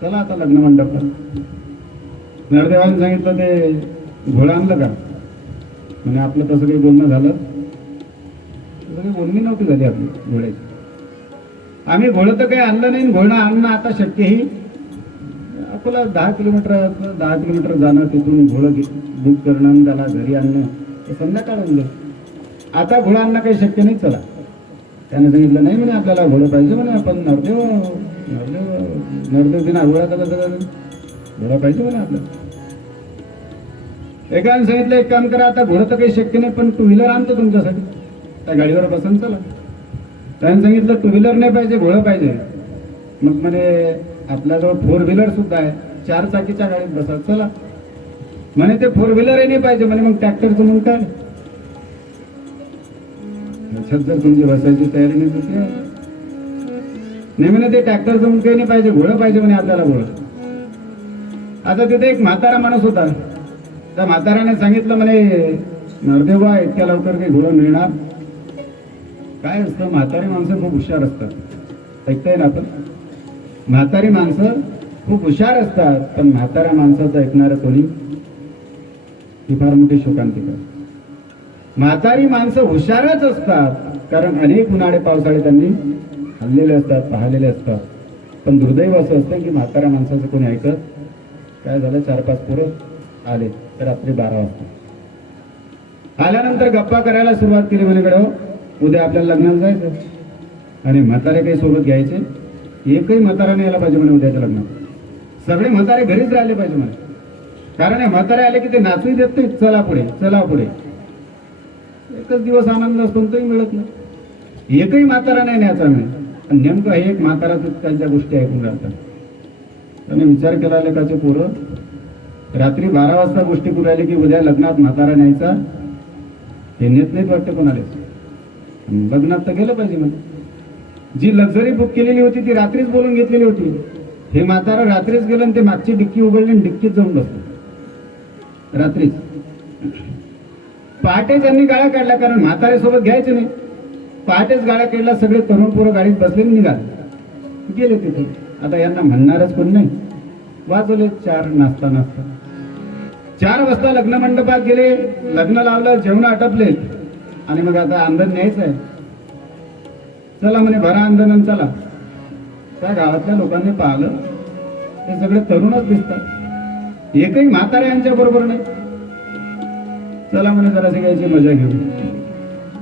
चला आता लग्न मंडपात. नरदेवाने सांगितलं ते घोडं आणलं का म्हणे, आपलं तसं काही बोलणं झालं, तसं काही बोलणी नव्हती झाली आपली घोड्याची, आम्ही घोडं तर काही आणलं नाही, घोडं आणणं आता शक्यही, आपल्याला 10 किलोमीटर जाणं, तिथून घोडं बुक करणं, त्याला घरी आणणं, संध्याकाळ होऊन जाईल, आता घोडं आणणं काही शक्य नाही. चला, त्याने सांगितलं नाही म्हणे आपल्याला घोडं पाहिजे म्हणे, आपण नरदेव बिना घोड्याचा घोडा पाहिजे म्हणे आपल्याला. एकाने सांगितलं एक काम करा, आता घोडं तर काही शक्य नाही, पण 2 व्हीलर आणतो तुमच्यासाठी, त्या गाडीवर बसून चला. त्याने सांगितलं 2 व्हीलर नाही पाहिजे, घोडं पाहिजे. मग म्हणे आपल्याजवळ 4 व्हीलर सुद्धा आहे, 4 चाकीच्या गाडीत बसा चला. म्हणे ते 4 व्हीलरही नाही पाहिजे म्हणे, मग ट्रॅक्टरचं मग काय, जर तुमची बसायची तयारी नाही होती नाही म्हणे, ते ट्रॅक्टरचं मग काही नाही पाहिजे, घोडं पाहिजे म्हणे आपल्याला, घोडं. आता तिथे एक म्हातारा माणूस होता, त्या म्हाताऱ्याने सांगितलं म्हणे नरदेवा इतक्या लवकर काही घोडं मिळणार काय असतं, म्हातारी माणसं खूप हुशार असतात, ऐकताय ना आपण, म्हातारी माणसं खूप हुशार असतात, पण म्हाताऱ्या माणसाचं ऐकणारं कोणी, ही फार मोठी शोकांतिका. म्हातारी माणसं हुशारच असतात, कारण अनेक उन्हाळे पावसाळे त्यांनी हल्लेले असतात, पाहिलेले असतात, पण दुर्दैव असं असतं की म्हाताऱ्या माणसाचं कोणी ऐकत. काय झालं, 4-5 पोरं आले रात्री 12 वाजता, आल्यानंतर गप्पा करायला सुरुवात केली म्हणे, उद्या आपल्याला लग्नाला जायचं, आणि म्हातारे काही सोबत घ्यायचे, एकही म्हातारा नाही यायला पाहिजे म्हणे उद्याच्या लग्नात, सगळे म्हातारे घरीच राहिले पाहिजे म्हणे, कारण हे म्हातारे आले की ते नाचूही देत नाही, चला पुढे चला पुढे, एकच दिवस आनंद असतो तोही मिळत नाही, एकही म्हातारा नाही न्यायचा नाही. नेमकं हे एक म्हातारा त्यांच्या गोष्टी ऐकून राहतात. त्याने विचार केला, लेकाचे पोरं रात्री 12 वाजता गोष्टी करू राहिले की उद्या लग्नात म्हातारा न्यायचा, हे नेत नाहीत वाटतं कोणाला, लग्नात तर गेलं पाहिजे म्हणजे, जी लक्झरी बुक केलेली होती ती रात्रीच बोलून घेतलेली होती, हे म्हातारा रात्रीच गेलं आणि ते मागची डिक्की उघडली आणि डिक्कीत जाऊन बसतो रात्रीच. पहाटे त्यांनी गाड्या काढल्या, कारण म्हातारे सोबत घ्यायचे नाही, पहाटेच गाड्या काढल्या, सगळे तरुण पोरं गाडीत बसले, निघाले गेले तिथे. आता यांना म्हणणारच कोण नाही, वाजवले 4 नाचता नाचता. 4 वाजता लग्न मंडपात गेले, लग्न लावलं, जेवण आटपले, आणि मग आता अंधन न्यायचं आहे, चला म्हणे भरा अंधन चला. त्या गावातल्या लोकांनी पाहिलं, ते सगळे तरुणच दिसतात, एकही म्हातारा यांच्या बरोबर नाही. चला म्हणे जराशी घ्यायची मजा घेऊ,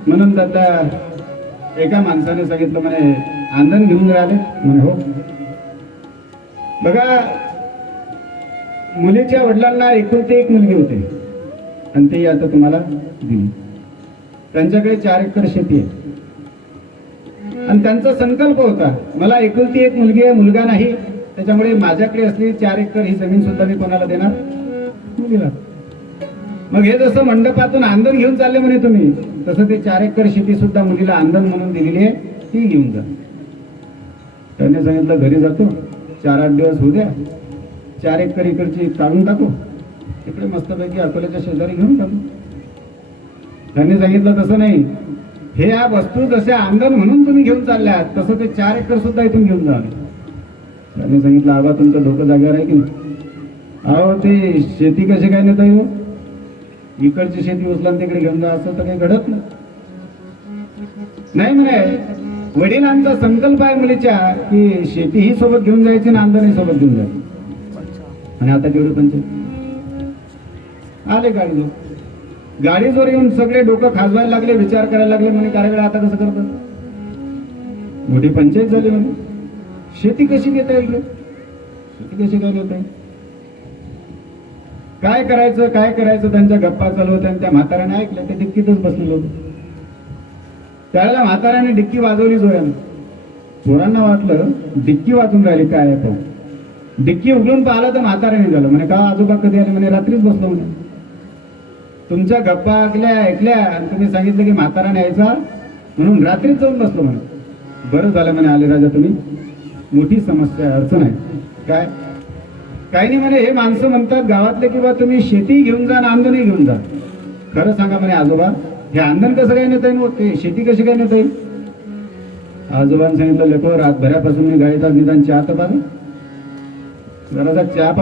म्हणून त्यातल्या एका माणसाने सांगितलं म्हणे अंधन घेऊन राहिले म्हणे. हो बघा, मुलीच्या वडिलांना एकुलती एक मुलगी होती, आणि ती आता तुम्हाला दिली. त्यांच्याकडे 4 एकर शेती आहे, आणि त्यांचा संकल्प होता, मला एकुलती एक मुलगी आहे, मुलगा नाही, त्याच्यामुळे माझ्याकडे असलेली 4 एकर ही जमीन सुद्धा मी कोणाला देणार, मुलीला. मग हे जसं मंडपातून आंदण घेऊन चालले म्हणे तुम्ही, तसं ते 4 एकर शेती सुद्धा मुलीला आंदण म्हणून दिलेली आहे, ती घेऊन जा. त्याने सांगितलं घरी जातो, 4-8 दिवस होऊ द्या, 4 एकर इकडची काढून टाकू, इकडे मस्तपैकी अकोल्याच्या शेजारी घेऊन टाकू. त्यांनी सांगितलं तसं नाही, हे या वस्तू जशा आंदण म्हणून तुम्ही घेऊन चालल्यात, तसं ते 4 एकर सुद्धा इथून घेऊन जा. त्यांनी सांगितलं आबा तुमचं डोकं जागेवर आहे की नाही, अहो ते शेती कशी काय नेता येऊ, इकडची शेती उचला तिकडे घेऊन जा, असं तर काही घडत नाही म्हणे. वडिलांचा संकल्प आहे मुलीच्या की शेती ही सोबत घेऊन जायची आणि आंदण सोबत घेऊन जायची. आणि आता केवढे पंचायत आले गाडीजवळ येऊन सगळे डोकं खाजवायला लागले, विचार करायला लागले म्हणे कार्यक्रम आता कसं करतात, मोठी पंचायत झाली म्हणे. शेती कशी नेता येईल रे? शेती कशी काय नेता येईल? काय करायचं त्यांच्या गप्पा चालू होत्या आणि त्या म्हाताऱ्याने ऐकलं. ते डिक्कीतच बसलेलं होतं. त्यावेळेला म्हाताऱ्याने डिक्की वाजवली जोरानं. पोरांना वाटलं डिक्की वाजून राहिली काय आहे पाहून. डिक्की उघडून पाहिलं तर म्हाताऱ्याने झालं. म्हणे का आजोबा कधी आले? म्हणे रात्रीच बसलो. म्हणे तुमच्या गप्पा ऐकल्या आणि तुम्ही सांगितलं की म्हाताऱ्याने यायचा म्हणून रात्रीच जाऊन बसलो. म्हणे बरं झालं म्हणे आले राजा तुम्ही. मोठी समस्या अडचण आहे. काय? काही नाही म्हणे. हे माणसं म्हणतात गावातले की बा तुम्ही शेती घेऊन जा आणि आंदोलनही घेऊन जा. खरं सांगा म्हणे आजोबा, हे आंदोलन कसं काय नेता येईल? ते शेती कशी काय नेता येईल? आजोबांनी सांगितलं लेको रातभरापासून मी गाडीचा निदान चहा तर पाहिजे. जरासा चहा